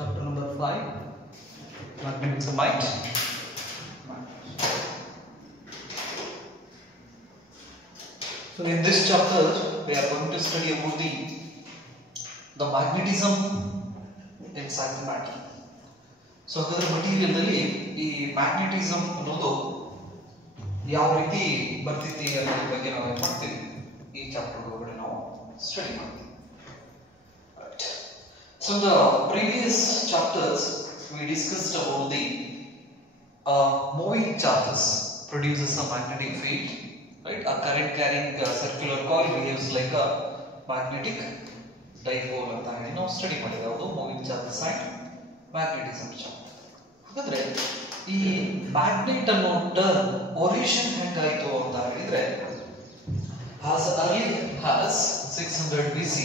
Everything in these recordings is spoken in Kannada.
Chapter number 5, magnetismite. So in this chapter, we are going to study about the magnetism inside the matter. So ಅದರ ಮಟೀರಿಯಲ್ ದಲ್ಲಿ ಈ ಮ್ಯಾಗ್ನೆಟಿಸಮ್ ಅನ್ನೋದು ಯಾವ ರೀತಿ ಬರ್ತಿತಿ ಅನ್ನೋದ್ರ ಬಗ್ಗೆ ನಾವು ಏನು ಮಾಡ್ತೀವಿ ಈ ಚಾಪ್ಟರ್ ಒಳಗಡೆ ನಾವು ಸ್ಟಡಿ ಮಾಡ್ತೀವಿ. Right. So in the previous chapters we discussed about the moving charges produces a magnetic field, right? A current carrying circular coil behaves like a magnetic dipole ಅಂತ ಹೇಳಿ ನಾವು ಸ್ಟಡಿ ಮಾಡಿದ್ವಿ. ಅದು moving charges and magnetism chapter. ಹಾಗಾದ್ರೆ ಈ ಮ್ಯಾಗ್ನೆಟ್ ಅನ್ನೋ ಟರ್ಮ್ ಒರಿಜಿನ್ ಹೆಂಗಾಯ್ತು ಅಂತ ಹೇಳಿದ್ರೆ as early as 600 BC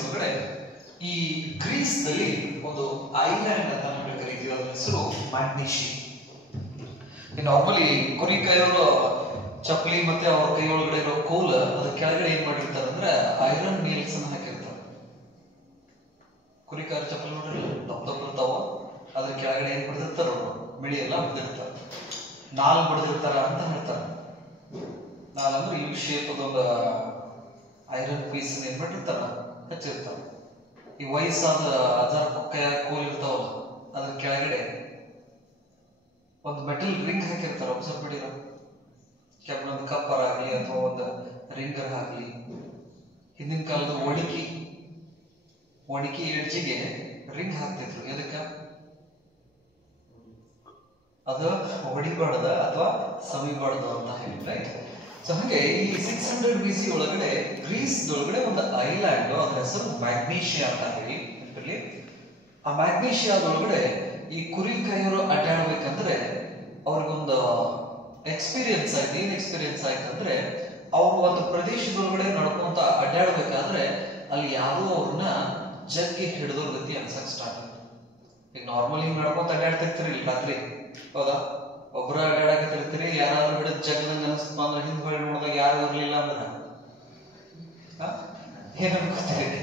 ಒಳಗಡೆ ಈ ಗ್ರೀಸ್ ದಲ್ಲಿ ಒಂದು ಐಲ್ಯಾಂಡ್ ಅಂತ ನಾವು ಕರೀತೀವಿ. ಅದರ ಹೆಸರು ಮ್ಯಾಗ್ನೀಷಿಯಾ. ನಾರ್ಮಲಿ ಕುರಿ ಕೈಯವರು ಚಪ್ಪಲಿ ಮತ್ತೆ ಅವ್ರ ಕೈ ಒಳಗಡೆ ಇರೋ ಕೋಲ್ ಅದ್ರ ಕೆಳಗಡೆ ಏನ್ ಮಾಡಿರ್ತಾರೆ ಅಂದ್ರೆ ಐರನ್ ನೀಲ್ಸ್ ಅನ್ನ ಹಾಕಿರ್ತಾರೆ. ಕುರಿ ಕಾಯರ್ ಚಪ್ಪಲಿ ನೋಡ್ರಿ ದಪ್ಪ ದಪ್ಪ ಇರ್ತಾವ, ಅದ್ರ ಕೆಳಗಡೆ ಏನ್ ಬಿಡ್ದಿರ್ತಾರ ಮಿಳಿ ಎಲ್ಲ ಬಿಡ್ದಿರ್ತಾರೆ, ನಾಲ್ ಬಿಡ್ದಿರ್ತಾರ ಅಂತ ಹೇಳ್ತಾರೆ. ನಾಲ್ ಅಂದ್ರೆ ಯು ಶೇಪ್ ಅದೊಂದು ಐರನ್ ಪೀಸ್ ಏನ್ ಮಾಡಿರ್ತಾರ ಹಚ್ಚಿರ್ತಾರ. ಈ ವಯಸ್ಸಾದ ಅಜಾರ್ ಕೈಯ ಕೋಲ್ ಇರ್ತಾವಲ್ಲ ಅದ್ರ ಕೆಳಗಡೆ ಒಂದು ಮೆಟಲ್ ರಿಂಗ್ ಹಾಕಿರ್ತಾರ. ಅಬ್ಸರ್ವ್ ಮಾಡಿರ, ಕೆಬ್ಬಣದ ಕಪ್ಪರ್ ಆಗ್ಲಿ ಅಥವಾ ಒಂದು ರಿಂಗರ್ ಆಗ್ಲಿ. ಹಿಂದಿನ ಕಾಲದ ಒಣಕಿ ಎಡ್ಜಿಗೆ ರಿಂಗ್ ಹಾಕ್ತಿದ್ರು. ಎದಕ್ಕ? ಅದು ಹೊಡಿಬಾರ್ದ ಅಥವಾ ಸವಿಬಾರ್ದು ಅಂತ ಹೇಳಿ, ರೈಟ್? ಸೊ ಹಾಗೆ ಈ 600 BC ಒಳಗಡೆ ಗ್ರೀಸ್ ಒಳಗಡೆ ಒಂದು ಐಲ್ಯಾಂಡ್, ಅದರ ಹೆಸರು ಮ್ಯಾಗ್ನೀಷಿಯಾ ಅಂತ ಹೇಳಿ ಇಟ್ಕೊಳ್ಳಿ. ಆ ಮ್ಯಾಗ್ನೀಷಿಯಾದೊಳಗಡೆ ಈ ಕುರಿ ಕೈಯವರು ಅಡ್ಡಾಡ್ಬೇಕಂದ್ರೆ ಅವ್ರಿಗೊಂದು ಎಕ್ಸ್ಪೀರಿಯನ್ಸ್ ಆಯ್ತು. ಏನ್ ಎಕ್ಸ್ಪೀರಿಯನ್ಸ್ ಆಯ್ತು ಅಂದ್ರೆ ಅವ್ರು ಒಂದು ಪ್ರದೇಶದೊಳಗಡೆ ನಡ್ಕೊಂತ ಅಡ್ಡಾಡ್ಬೇಕಾದ್ರೆ ಅಲ್ಲಿ ಯಾರೋ ಅವ್ರನ್ನ ಜಗ್ಗಿ ಹಿಡಿದೋರ್ ಗತಿ ಅನ್ಸಕ್ ಸ್ಟಾರ್ಟ್ ಆಯ್ತು. ಈಗ ನಾರ್ಮಲಿ ಹಿಂಗ್ ನಡ್ಕೊಂತ ಅಡ್ಡಾಡ್ತಿರ್ತೀರಿ ರಾತ್ರಿ, ಹೌದಾ? ಒಬ್ರ ಅಡ್ಡಾಡಕತ್ತಿರ್ತೀರಿ, ಯಾರಾದ್ರೂ ಹಿಡಿದ್ ಜಗ್ದಂಗ ಅನ್ಸಪ್ಪ ಅಂದ್ರೆ ಹಿಂದ್ ಹೊಳಿ ನೋಡಿದಾಗ ಯಾರು ಇರ್ಲಿಲ್ಲ ಅಂದ್ರ ಏನ್ ಅನ್ಕೋತೀರಿ,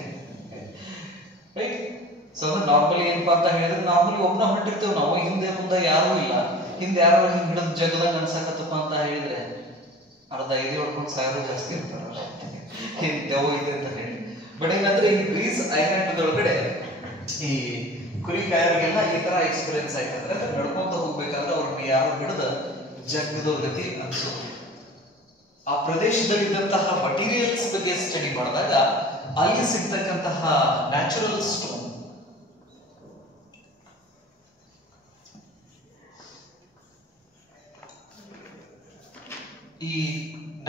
ರೈಟ್? ಸೊ ಅಂದ್ರೆ ನಾರ್ಮಲಿ ಏನಪ್ಪಾ ಅಂತ ಹೇಳಿದ್ರೆ ನಾರ್ಮಲಿ ಒಬ್ನ ಹೊಂಟಿರ್ತೇವೆ ನಾವು, ಹಿಂದೆ ಮುಂದೆ ಯಾರು ಇಲ್ಲ, ಹಿಂದೆ ಯಾರು ಹಿಂಗ್ ಹಿಡಿದ್ ಜಗದಾಗ ಅನ್ಸಕತ್ತಪ್ಪ ಅಂತ ಹೇಳಿದ್ರೆ ಅರ್ಧ ಐದು ಹೊಡ್ಕೊಂಡು ಸಾವಿರ ಜಾಸ್ತಿ ಇರ್ತಾರ, ಹಿಂಗ್ ದೆವ್ವ ಇದೆ ಅಂತ ಹೇಳಿ. ಬಟ್ ಏನಂದ್ರೆ ಈ ಗ್ರೀಸ್ ಐಲ್ಯಾಂಡ್ ಒಳಗಡೆ ಈ ಕುರಿ ಕಾಯರಿಗೆಲ್ಲ ಈ ತರ ಎಕ್ಸ್ಪೀರಿಯನ್ಸ್ ಆಯ್ತಂದ್ರೆ ನಡ್ಕೊಂತ ಹೋಗ್ಬೇಕಾದ್ರೆ ಅವ್ರನ್ನ ಯಾರು ಹಿಡಿದ ಜಗ್ಗದ ಗತಿ ಅನ್ಸೋದು. ಆ ಪ್ರದೇಶದಲ್ಲಿದ್ದಂತಹ ಮಟೀರಿಯಲ್ಸ್ ಬಗ್ಗೆ ಸ್ಟಡಿ ಮಾಡಿದಾಗ ಅಲ್ಲಿ ಸಿಗ್ತಕ್ಕಂತಹ ನ್ಯಾಚುರಲ್ ಸ್ಟೋನ್, ಈ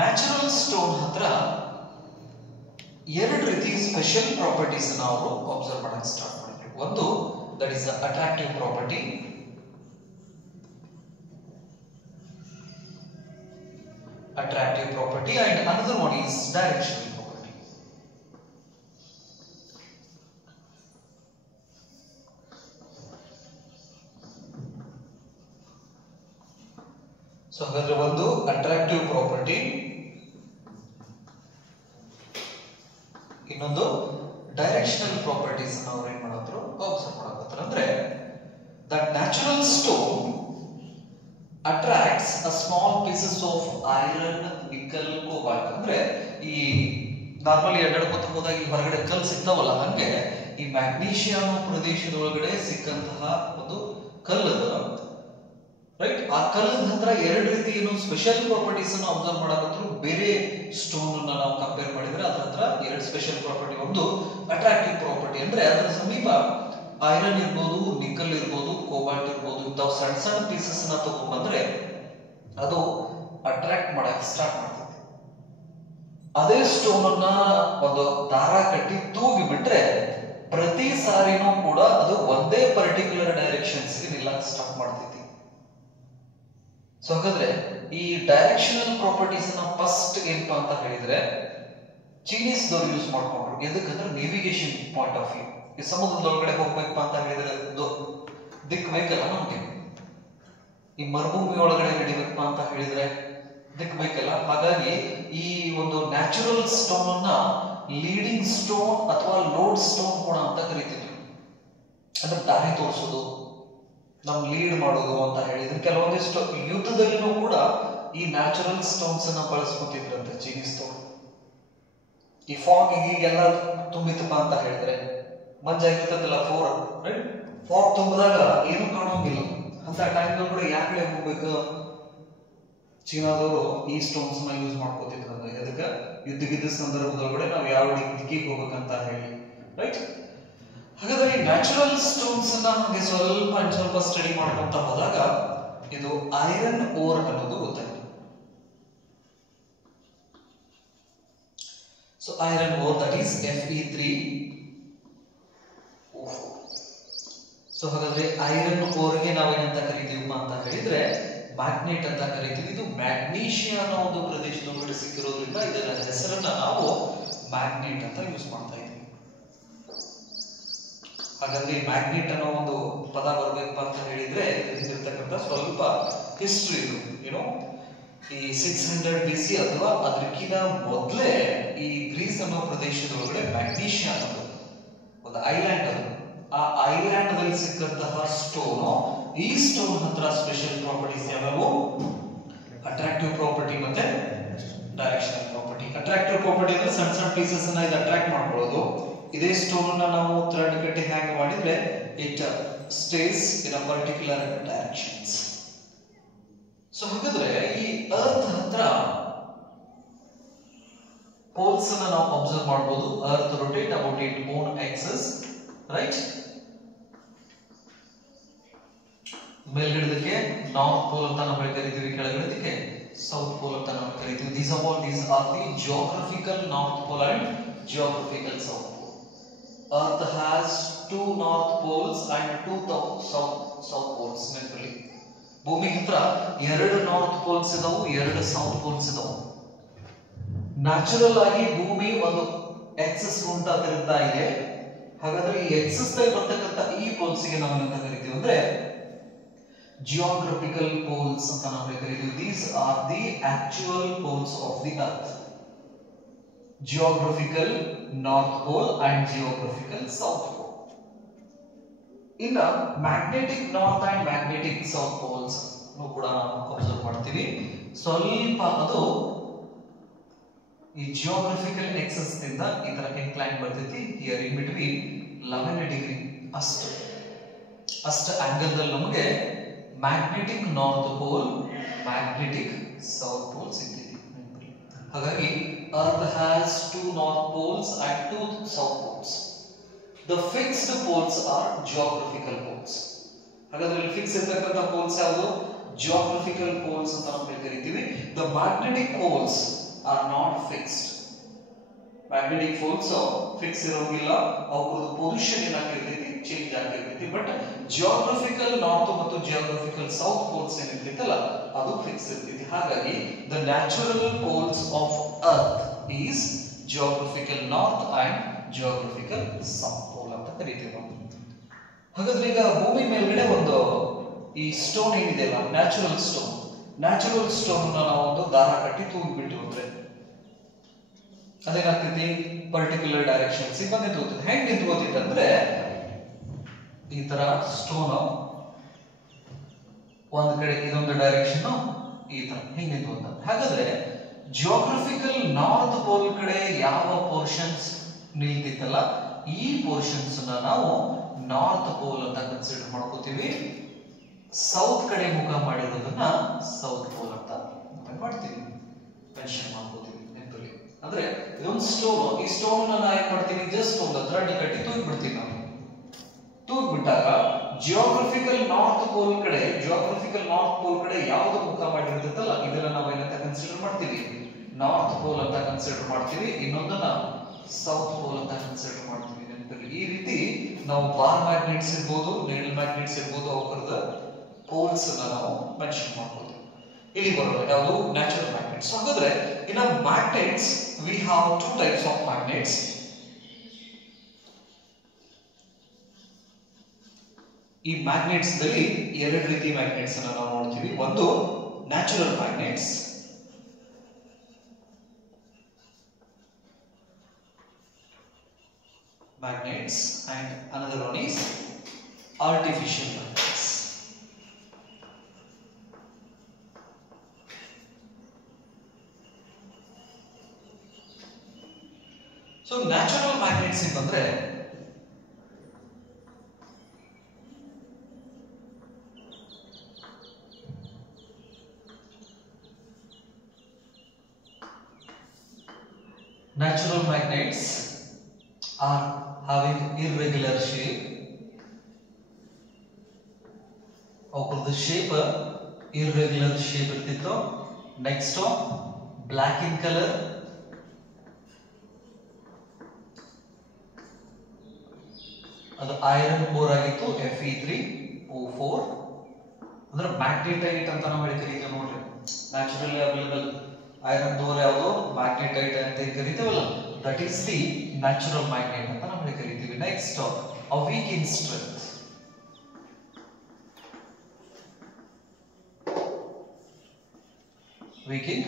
ನ್ಯಾಚುರಲ್ ಸ್ಟೋನ್ ಹತ್ರ ಎರಡು ರೀತಿ ಸ್ಪೆಷಲ್ ಪ್ರಾಪರ್ಟೀಸ್ ನಾವು ಅಬ್ಸರ್ವ್ ಮಾಡಕ್ ಸ್ಟಾರ್ಟ್ ಮಾಡಿದ್ವಿ. ಒಂದು that is attractive property, and another one is directional property. So ಹಾಗಾದ್ರೆ ಒಂದು ಅಟ್ರಾಕ್ಟಿವ್ ಪ್ರಾಪರ್ಟಿ, ಇನ್ನೊಂದು ಡೈರೆಕ್ಷನಲ್ ಪ್ರಾಪರ್ಟೀಸ್ ನಾವು ಏನ್ ಮಾಡತ್ರು ಅಬ್ಸರ್ವ್ ಮಾಡಕತ್ತರ. ಅಂದ್ರೆ that natural stone attracts a small pieces of iron, nickel, cobalt. ಅಂದ್ರೆ ಈ ನಾರ್ಮಲಿ ಅಡ್ಡಾಡ್ಕೊತ ಹೋದಾಗ ಈ ಹೊರಗಡೆ ಕಲ್ಲು ಸಿಗ್ತಾವಲ್ಲ, ಹಂಗೆ ಈ ಮ್ಯಾಗ್ನೀಷಿಯಾ ಪ್ರದೇಶದೊಳಗಡೆ ಸಿಕ್ಕಂತಹ ಒಂದು ಕಲ್ಲದ, ರೈಟ್? ಆ ಕಲ್ಲದ ಹತ್ರ ಎರಡು ರೀತಿ ಏನು ಸ್ಪೆಷಲ್ ಪ್ರಾಪರ್ಟೀಸ್ ಅನ್ನು ಅಬ್ಸರ್ವ್ ಮಾಡಕತ್ರು. ಬೇರೆ ಸ್ಟೋನ್ ಅನ್ನ ನಾವು ಕಂಪೇರ್ ಮಾಡಿದ್ರೆ ಅದ್ರ ಹತ್ರ ಎರಡು ಸ್ಪೆಷಲ್ ಪ್ರಾಪರ್ಟಿ. ಒಂದು ಅಟ್ರಾಕ್ಟಿವ್ ಪ್ರಾಪರ್ಟಿ, ಅಂದ್ರೆ ಅದರ ಸಮೀಪ ಐರನ್ ಇರ್ಬೋದು, ನಿಕ್ಕಲ್ ಇರ್ಬೋದು, ಕೋಬಾಲ್ಟ್ ಇರ್ಬೋದು, ಇಂಥವು ಸಣ್ಣ ಸಣ್ಣ ಪೀಸಸ್ ನ ತಗೊಂಡ್ಬಂದ್ರೆ ಅದು ಅಟ್ರಾಕ್ಟ್ ಮಾಡಕ್ ಸ್ಟಾರ್ಟ್ ಮಾಡ್ತದೆ. ಅದೇ ಸ್ಟೋನ್ ಅನ್ನ ಒಂದು ದಾರ ಕಟ್ಟಿ ತೂಗಿ ಬಿಟ್ರೆ ಪ್ರತಿ ಸಾರಿನೂ ಕೂಡ ಅದು ಒಂದೇ ಪರ್ಟಿಕ್ಯುಲರ್ ಡೈರೆಕ್ಷನ್ಸ್ ನಿಲ್ಲಕ್ ಸ್ಟಾರ್ಟ್ ಮಾಡ್ತೈತಿ. ಸೊ ಹಾಗಾದ್ರೆ ಈ ಡೈರೆಕ್ಷನಲ್ ಪ್ರಾಪರ್ಟೀಸ್ ನ ಫಸ್ಟ್ ಏನಪ್ಪಾ ಅಂತ ಹೇಳಿದ್ರೆ ಚೀನೀಸ್ ದವರು ಯೂಸ್ ಮಾಡ್ಕೊಂಡ್ರು. ಎದಕ್ಕಂದ್ರೆ ನೇವಿಗೇಷನ್ ಪಾಯಿಂಟ್ ಆಫ್ ವ್ಯೂ. ಈ ಸಮುದ್ರದೊಳಗಡೆ ಹೋಗ್ಬೇಕಪ್ಪ ಅಂತ ಹೇಳಿದ್ರೆ ದಿಕ್ ಬೇಕಲ್ಲ ನಮ್ಗೆ. ಈ ಮರುಭೂಮಿ ಒಳಗಡೆ ನಡಿಬೇಕಪ್ಪ ಅಂತ ಹೇಳಿದ್ರೆ ದಿಕ್ ಬೇಕಲ್ಲ. ಹಾಗಾಗಿ ಈ ಒಂದು ನ್ಯಾಚುರಲ್ ಸ್ಟೋನ್ ಅನ್ನ ಲೀಡಿಂಗ್ ಸ್ಟೋನ್ ಅಥವಾ ಲೋಡ್ ಸ್ಟೋನ್ ಕೂಡ ಅಂತ ಕರಿತಿದ್ರು. ಅಂದ್ರೆ ದಾರಿ ತೋರಿಸೋದು, ನಮ್ ಲೀಡ್ ಮಾಡೋದು ಅಂತ ಹೇಳಿದ್ರೆ ಕೆಲವೊಂದಿಷ್ಟು ಯುದ್ಧದಲ್ಲಿನೂ ಕೂಡ ಈ ನ್ಯಾಚುರಲ್ ಸ್ಟೋನ್ಸ್ ಅನ್ನ ಬಳಸ್ಕೊತಿದ್ರಂತೆ ಚೀನೀಸ್ದವ್ರು. ಈ ಫಾಗ್ ಈಗೆಲ್ಲ ತುಂಬಿತಪ್ಪ ಅಂತ ಹೇಳಿದ್ರೆ ಮಂಜಾಗಿರ್ತದಲ್ಲ ಫಾಗ್ ತುಂಬಿದಾಗ ಏನು ಕಾಣೋಂಗಿಲ್ಲ ಅಂತ ಟೈಮ್ ಕೂಡ ಯಾಕೆ ಹೋಗ್ಬೇಕು, ಚೀನಾದವರು ಈ ಸ್ಟೋನ್ಸ್ ನ ಯೂಸ್ ಮಾಡ್ಕೋತಿದ್ರಂತೆ. ಅದಕ್ಕೆ ಯುದ್ಧಗಿದ್ದ ಸಂದರ್ಭದೊಳಗಡೆ ನಾವು ಯಾವ ದಿಕ್ಕಿಗೆ ಹೋಗ್ಬೇಕಂತ ಹೇಳಿ, ರೈಟ್? ಹಾಗಾದ್ರೆ ಈ ನ್ಯಾಚುರಲ್ ಸ್ಟೋನ್ಸ್ ನಮಗೆ ಸ್ವಲ್ಪ ಸ್ಟಡಿ ಮಾಡ್ಕೊಂತ ಹೋದಾಗ ಇದು ಐರನ್ ಓರ್ ಅನ್ನೋದು ಗೊತ್ತಾಯ್ತು. So iron ore that is Fe3O4. So ಹಾಗಾದ್ರೆ ಐರನ್ ಓರ್ಗೆ ನಾವೇನಂತ ಕರಿತೀವಪ್ಪ ಅಂತ ಹೇಳಿದ್ರೆ ಮ್ಯಾಗ್ನೆಟ್ ಅಂತ ಕರಿತೀವಿ. ಇದು ಮ್ಯಾಗ್ನೀಷಿಯಾ ಅನ್ನೋ ಒಂದು ಪ್ರದೇಶದೊಳಗಡೆ ಸಿಕ್ಕಿರೋದ್ರಿಂದ ಇದರ ಹೆಸರನ್ನ ನಾವು ಮ್ಯಾಗ್ನೆಟ್ ಅಂತ ಯೂಸ್ ಮಾಡ್ತಾ ಇದ್ದೀವಿ. ಹಾಗಾಗಿ ಮ್ಯಾಗ್ನೆಟ್ ಅನ್ನೋ ಒಂದು ಪದ ಬರ್ಬೇಕಪ್ಪ ಅಂತ ಹೇಳಿದ್ರೆ ಇದಕ್ಕಿರ್ತಕ್ಕಂಥ ಸ್ವಲ್ಪ ಹಿಸ್ಟ್ರಿ ಇದು. ಏನೋ ಈ 600 BC ಅಥವಾ ಅದಕ್ಕಿಂತ ಮೊದಲೇ ಈ ಗ್ರೀಸ್ ಅನ್ನೋ ಪ್ರದೇಶದೊಳಗಡೆ ಮ್ಯಾಗ್ನೀಷಿಯಾ ಅನ್ನೋದು ಒಂದು ಐಲ್ಯಾಂಡ್, ಅದು ಆ ಐಲ್ಯಾಂಡ್ ದಲ್ಲಿ ಸಿಕ್ಕಂತಹ ಸ್ಟೋನ್, ಈ ಸ್ಟೋನ್ ಹತ್ರ ಸ್ಪೆಷಲ್ ಪ್ರಾಪರ್ಟೀಸ್ ಯಾವ್ಯಾವು? ಅಟ್ರಾಕ್ಟಿವ್ ಪ್ರಾಪರ್ಟಿ ಮತ್ತೆ ಡೈರೆಕ್ಷನಲ್ ಪ್ರಾಪರ್ಟಿ. ಅಟ್ರಾಕ್ಟಿವ್ ಪ್ರಾಪರ್ಟಿ ಅಂದ್ರೆ ಸಣ್ಣ ಸಣ್ಣ ಪೀಸಸ್ ಅನ್ನ ಇದು ಅಟ್ರಾಕ್ಟ್ ಮಾಡ್ಕೊಳ್ಳೋದು. ಇದೇ ಸ್ಟೋನ್ ಅನ್ನ ನಾವು ಥ್ರೆಡ್ ಕಟ್ಟಿ ಹ್ಯಾಂಗ್ ಮಾಡಿದ್ರೆ it stays in a particular directions. So ಹಾಗಾದ್ರೆ ಈ ಅರ್ತ್ ಹತ್ರ ಪೋಲ್ಸ್ ಅನ್ನ ನಾವು ಅಬ್ಸರ್ವ್ ಮಾಡಬಹುದು. Earth rotate about it own axis, right? ಮೇಲ್ಗಡೆದಕ್ಕೆ ನಾರ್ತ್ ಪೋಲ್ ಅಂತ ನಾವು ಕರಿತೀವಿ, ಕೆಳಗಡೆದಕ್ಕೆ ಸೌತ್ ಪೋಲ್ ಅಂತ ನಾವು ಕರಿತೀವಿ. these are the geographical north pole and geographical south pole. Earth has 2 north poles and 2 south poles. ನೆನಪಲ್ಲಿ ಭೂಮಿ ಹತ್ರ 2 ನಾರ್ತ್ ಪೋಲ್ಸ್ ಇದಾವು, 2 ಸೌತ್ ಪೋಲ್ಸ್ ಇದಾವು. ನ್ಯಾಚುರಲ್ ಆಗಿ ಭೂಮಿ ಒಂದು ಆಕ್ಸಿಸ್ ಉಂಟ ತಿರುಗ್ತಾ ಇದೆ. ಹಾಗಾದ್ರೆ ಈ ಆಕ್ಸಿಸ್ ನಲ್ಲಿ ಬರ್ತಕ್ಕಂಥ ಈ ಪೋಲ್ಸ್ ಗೆ ನಾವು ಏನಂತ ಕರಿತೀವಿ ಅಂದ್ರೆ ಜಿಯೋಗ್ರಫಿಕಲ್ ಪೋಲ್ಸ್ ಅಂತ ನಾವು ಕರಿತೀವಿ. these are the actual poles of the earth. geographical north pole and geographical south pole. ಇನ್ನ magnetic north and magnetic south poles ಕೂಡ ನಾವು ಅಬ್ಸರ್ವ್ ಮಾಡ್ತೀವಿ. ಸ್ವಲ್ಪ ಅದು ಈ ಜಿಯೋಗ್ರಫಿಕಲ್ ಆಕ್ಸಿಸ್ ನಿಂದ ಈ ತರ ಇನ್ಕ್ಲೈನ್ ಬರ್ತೈತಿ. ಹಿಯರ್ ಇನ್ ಬಿಟ್ವೀನ್ 11 ಡಿಗ್ರಿ ಅಷ್ಟು ಆಂಗಲ್ ದಲ್ಲಿ ನಮಗೆ magnetic north pole, magnetic south pole ಸಿಗ್ತೈತಿ. ಹಾಗಾಗಿ earth has 2 north poles and 2 south poles. The fixed poles are geographical poles. ಹಾಗಾದ್ರೆ ಫಿಕ್ಸ್ ಇರತಕ್ಕಂತ ಪೋಲ್ಸ್ ಯಾವುದು? geographical poles ಅಂತ ನಾವು ಕರಿತೀವಿ. The magnetic poles are not fixed. magnetic poles fix ಇರೋಂಗಿಲ್ಲ, ಅವರ ಪೊಸಿಷನ್ ಏನಾಗಿರ್ತೈತಿ ಚೇಂಜ್ ಆಗಿರ್ತೈತಿ. ಬಟ್ geographical ನಾರ್ತ್ ಮತ್ತು geographical ಸೌತ್ ಪೋಲ್ಸ್ ಏನಿರ್ತೈತಲ್ಲ ಅದು ಫಿಕ್ಸ್ ಇರ್ತೈತಿ. ಹಾಗಾಗಿ the natural poles of earth is geographical north and geographical south pole ಅಂತ ಕರೀತೀವಿ ನಾವು. ಹಾಗಾದ್ರೆ ಈಗ ಭೂಮಿ ಮೇಲ್ಗಡೆ ಒಂದು ಈ ಸ್ಟೋನ್ ಏನಿದೆಯಲ್ಲ ನ್ಯಾಚುರಲ್ ಸ್ಟೋನ್ ನಾವು ಒಂದು ದಾರ ಕಟ್ಟಿ ತೂಗಿಬಿಟ್ಟು ಹೋದ್ರೆ ಅದೇನಾಗ್ತೈತಿ ಪರ್ಟಿಕ್ಯುಲರ್ ಡೈರೆಕ್ಷನ್ಸ್ ಬಂದು ನಿಂತ್ಕೋತದೆ. ಹೆಂಗ್ ನಿಂತ್ಕೋತೈತೆ ಅಂದ್ರೆ ಈ ತರ ಸ್ಟೋನ್ ಒಂದ್ ಕಡೆ ಇದೊಂದು ಡೈರೆಕ್ಷನ್ ಈ ತರ ಹಿಂಗ್ ನಿಂತ್ಕೋತ. ಹಾಗಾದ್ರೆ ಜಿಯೋಗ್ರಫಿಕಲ್ ನಾರ್ತ್ ಪೋಲ್ ಕಡೆ ಯಾವ ಪೋರ್ಷನ್ಸ್ ನಿಲ್ತಿತ್ತಲ್ಲ ಈ ಪೋರ್ಷನ್ಸ್ ನಾವು ನಾರ್ತ್ ಪೋಲ್ ಅಂತ ಕನ್ಸಿಡರ್ ಮಾಡ್ಕೋತೀವಿ. ಸೌತ್ ಕಡೆ ಮುಖ ಮಾಡಿರೋದನ್ನ ಸೌತ್ ಪೋಲ್ ಅಂತ ಮಾಡ್ತೀವಿ, ಮೆನ್ಷನ್ ಮಾಡ್ಕೋತೀವಿ ನೆನಪಲ್ಲಿ. ಅಂದ್ರೆ ಇದೊಂದು ಸ್ಟೋನ್, ಈ ಸ್ಟೋನ್ ನಾನು ಏನ್ ಮಾಡ್ತೀನಿ, ಜಸ್ಟ್ ಒಂದು ಥ್ರೆಡ್ ಕಟ್ಟಿ ತೂಗ್ಬಿಡ್ತೀವಿ ನಾವು. ತೂಗ್ಬಿಟ್ಟಾಗ ಜಿಯೋಗ್ರಫಿಕಲ್ ನಾರ್ತ್ ಪೋಲ್ ಕಡೆ ಯಾವ್ದು ಮುಖ ಮಾಡಿರ್ತೈತಲ್ಲ ಇದನ್ನ ನಾವು ಏನಂತ ಕನ್ಸಿಡರ್ ಮಾಡ್ತೀವಿ, ನಾರ್ತ್ ಪೋಲ್ ಅಂತ ಕನ್ಸಿಡರ್ ಮಾಡ್ತೀವಿ. ಇನ್ನೊಂದನ್ನ ಸೌತ್ ಪೋಲ್ ಅಂತ ಕನ್ಸಿಡರ್ ಮಾಡ್ತೀವಿ ನೆನಪಲ್ಲಿ. ಈ ರೀತಿ ನಾವು ಬಾರ್ ಮ್ಯಾಗ್ನೆಟ್ಸ್ ಇರ್ಬೋದು, ನೀಡಲ್ ಮ್ಯಾಗ್ನೆಟ್ಸ್ ಇರ್ಬೋದು, ಅವರದ ಪೋಲ್ಸ್ ನಾವು ಮೆನ್ಷನ್ ಮಾಡ್ಬೋದು. ಇಲ್ಲಿ ಬರೋದು ಯಾವುದು ನ್ಯಾಚುರಲ್ ಮ್ಯಾಗ್ನೆಟ್ಸ್. ಹಾಗಾದ್ರೆ ಇನ್ನ magnets we have 2 types of magnets. ಈ ಮ್ಯಾಗ್ನೆಟ್ಸ್ ದಲ್ಲಿ 2 ರೀತಿ ಮ್ಯಾಗ್ನೆಟ್ಸ್ ಅನ್ನು ನಾವು ನೋಡ್ತೀವಿ. ಒಂದು natural magnets magnets and another one is artificial magnets. So natural magnets ಅಂತಂದ್ರೆ natural magnets are having irregular shape. The shape irregular shape irtittu. Next black in color. ಅದು ಐರನ್ ಕೋರ್ ಆಗಿತ್ತು Fe3O4 ಅಂದ್ರೆ ಮ್ಯಾಗ್ನೆಟೈಟ್ ಅಂತ ನಾವು ಕರೀತೀವಿ ನೋಡ್ರಿ. ನ್ಯಾಚುರಲಿ ಅವೈಲೇಬಲ್ ಐರನ್ ದೋರ್ ಯಾವುದು ಮ್ಯಾಗ್ನೆಟೈಟ್ ಅಂತ ಕರೀತೀವಲ್ಲ, that is the natural magnet ಅಂತ ನಾವು ಕರೀತೀವಿ. Next a weak in strength. Weak in